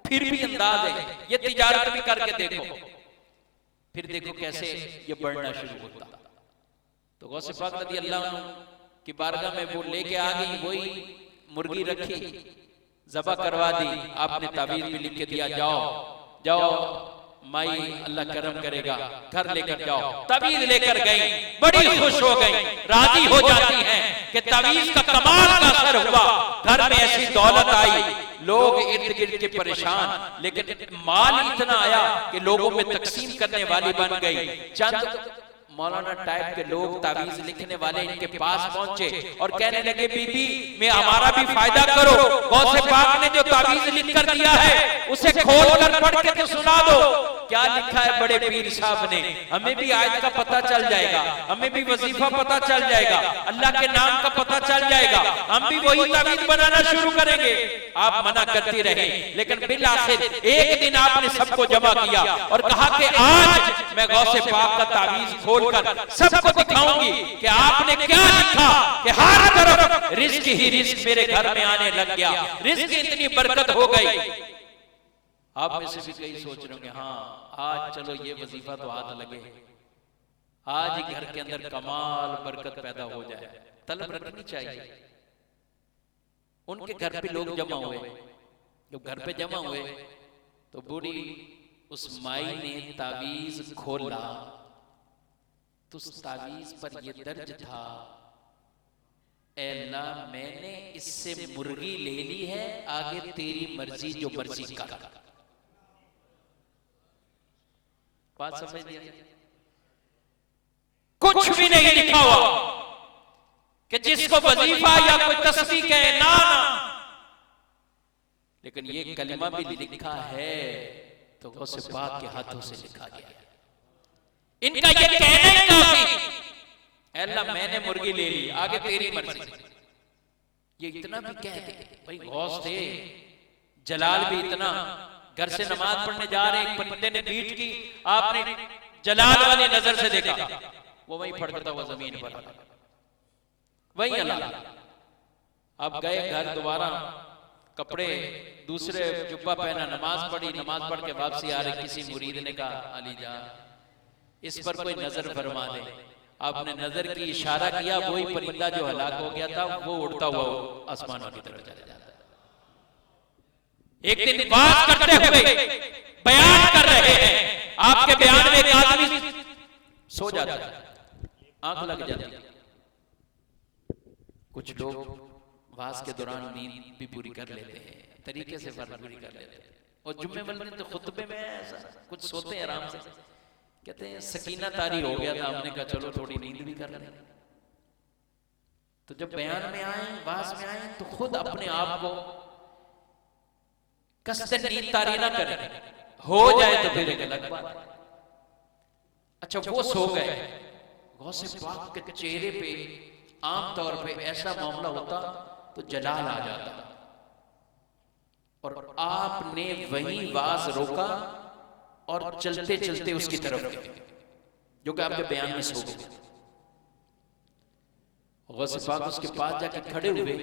फिर भी अंदाज है, ये तिजारत भी करके देखो, फिर देखो कैसे ये बढ़ना शुरू होता। तो गौसे पाक रज़ी अल्लाह अन्हु की बारगाह में वो लेके आ गई, वही मुर्गी रखी, ज़बा करवा दी, आपने ताबीज भी लिख के दिया, जाओ जाओ माई अल्लाह करम करेगा, घर लेकर जाओ। ताबीज लेकर गई, बड़ी खुश हो गई, राजी हो जाती हैं कि ताबीज का कमाल का असर हुआ, घर में ऐसी दौलत आई, लोग इर्द गिर्द के परेशान, लेकिन माल इतना आया कि लोगों में तकसीम करने वाली बन गई। चंद मौलाना टाइप के लोग ताबीज लिखने वाले इनके पास पहुंचे और कहने लगे बीबी में हमारा भी फायदा करो, गौसे पाक ने जो ताबीज लिख कर दिया है उसे खोल कर पढ़ के तो सुना दो, क्या लिखा है बड़े पीर साहब ने, हमें भी आयत का पता चल जाएगा, हमें भी वजीफा पता चल जाएगा, अल्लाह के नाम का पता चल जाएगा, हम भी वही ताबीज बनाना शुरू करेंगे। आप मना करती रहे, लेकिन बिल आखिर एक दिन आपने सबको जमा किया और कहा कि आज मैं गौसे पाक का ताबीज खोलकर सबको दिखाऊंगी कि आपने क्या लिखा कि हर तरफ रिस्क ही रिस्क मेरे घर में आने लग गया, रिस्क इतनी बरकत हो गई। आप में से भी कई सोच रहे होंगे हाँ आज चलो ये वजीफा तो हाथ लगे, आज ही घर के अंदर कमाल बरकत पैदा हो जाए, तलब रखनी चाहिए। उनके घर पे लोग जमा हुए, जब घर पे जमा हुए तो बूढ़ी उस माई ने तावीज खोला तो उस तावीज पर यह दर्ज था, ऐ अल्लाह मैंने इससे मुर्गी ले ली है, आगे तेरी मर्जी जो मर्जी कर। बात समझ लिया? कुछ भी नहीं लिखा हुआ कि जिसको वजीफा या कोई तस्बीह कहे, ना ना, लेकिन ये कलिमा भी लिखा है तो गौसे पाक के हाथों से लिखा गया। इनका ये कहना ही काफी, अल्लाह मैंने मुर्गी ले ली, आगे तेरी मर्जी। ये इतना भी कह दे भाई, गौस थे, जलाल भी इतना, घर से नमाज पढ़ने जा रहे, एक परिंदे ने बीट की, आपने जलाल वाली नजर से देखा, वो वहीं फड़कता हुआ जमीन पर, वहीं अल्लाह। अब गए घर, दोबारा कपड़े दूसरे जुब्बा पहना, नमाज पढ़ी, नमाज पढ़ के वापसी आ रही, किसी मुरीद ने कहा अली जान इस पर कोई नजर फरमा दे। आपने नजर की, इशारा किया, वही परिंदा जो हलाक हो गया था वो उड़ता हुआ आसमानों की तरफ चला जाता है। एक दिन बात करते हुए बयान कर रहे हैं, आपके बयान में एक आदमी सो जाता है, आंख लग जाती है। कुछ लोग वास के दौरान नींद भी पूरी कर लेते हैं, तरीके से फर्ज पूरी कर लेते हैं, और जुम्मे वाले दिन तो खुतबे में ऐसा कुछ सोते हैं आराम से कहते हैं सकीना तारी हो गया था, हमने कहा चलो थोड़ी नींद भी कर लें। तो जब बयान में आए, वाज में आए, तो खुद अपने आप को कसदन नींद तारी ना करें, हो जाए तो फिर एक अलग बात। अच्छा वो सो गए, गौसे पाक के चेहरे पे आमतौर पे ऐसा मामला होता तो जलाल आ जाता, और आपने वही वाज रोका और चलते चलते उसकी तरफ गए, जो कि आपके बयान में सो गए। गौसे पाक उसके पास जाके खड़े हुए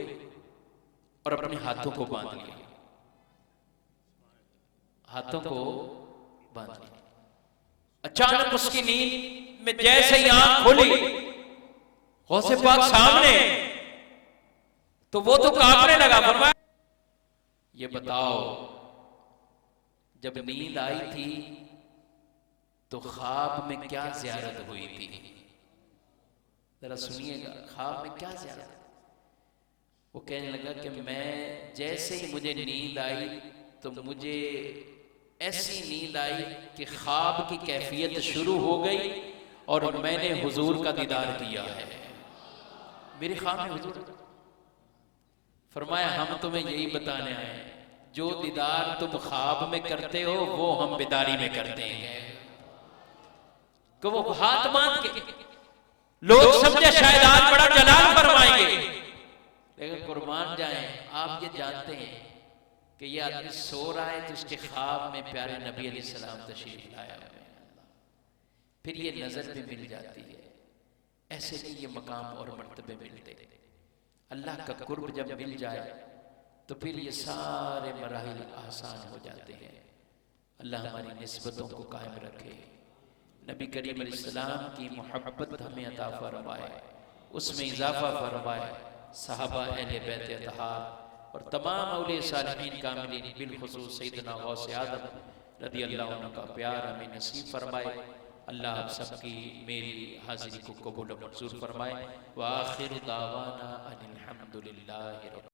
और अपने हाथों को बांध लिया, हाथों को बांध लिया। अचानक उसकी नींद में जैसे ही आंख खुली, गौसे पाक सामने, तो वो तो कांपने लगा। फरमाया ये बताओ, जब नींद आई थी तो ख्वाब में क्या ज़ियारत हुई थी? जरा सुनिएगा, ख्वाब में क्या ज़ियारत? वो कहने लगा कि मैं जैसे ही मुझे नींद आई तो मुझे ऐसी नींद आई कि ख्वाब की कैफियत शुरू हो गई और मैंने हुजूर का दीदार किया है। मेरे ख्वाब में हुजूर। फरमाया हम तुम्हें यही बताने आए हैं, जो दीदार तुम ख्वाब में करते हो वो हम बेदारी में करते हैं। कि वो हाथ मान के लोग समझे शायद आज बड़ा जलाल फरमाएंगे, लेकिन कुर्बान जाएं, आप ये जानते हैं कि ये आदमी सो रहा है तो उसके ख्वाब में प्यारे नबी अलैहिस्सलाम तशरीफ लाया हुआ है। फिर ये नजर भी मिल जाती है। ऐसे नहीं ये मकाम और मर्तबे मिलते। अल्लाह का कुर्ब जब मिल जाए तो फिर ये सारे मराहिल आसान हो जाते हैं। अल्लाह हमारी निस्बतों को कायम रखे, नबी करीम अलैहिस्सलाम की मोहब्बत हमें अता फरमाए, उसमें इजाफा फरमाए। सहाबा अहले बैत अतहार और तमाम औलिया सालिहीन कामिलीन, बिलखुसूस सैयदना गौसे आदम रदी अल्लाह अन्हु का प्यार हमें नसीब फरमाए। अल्लाह आप सबकी मेरी हाजिरी को कबूल मंजूर फरमाए। व आखिर दावाना अनिल हम्दुलिल्लाहि।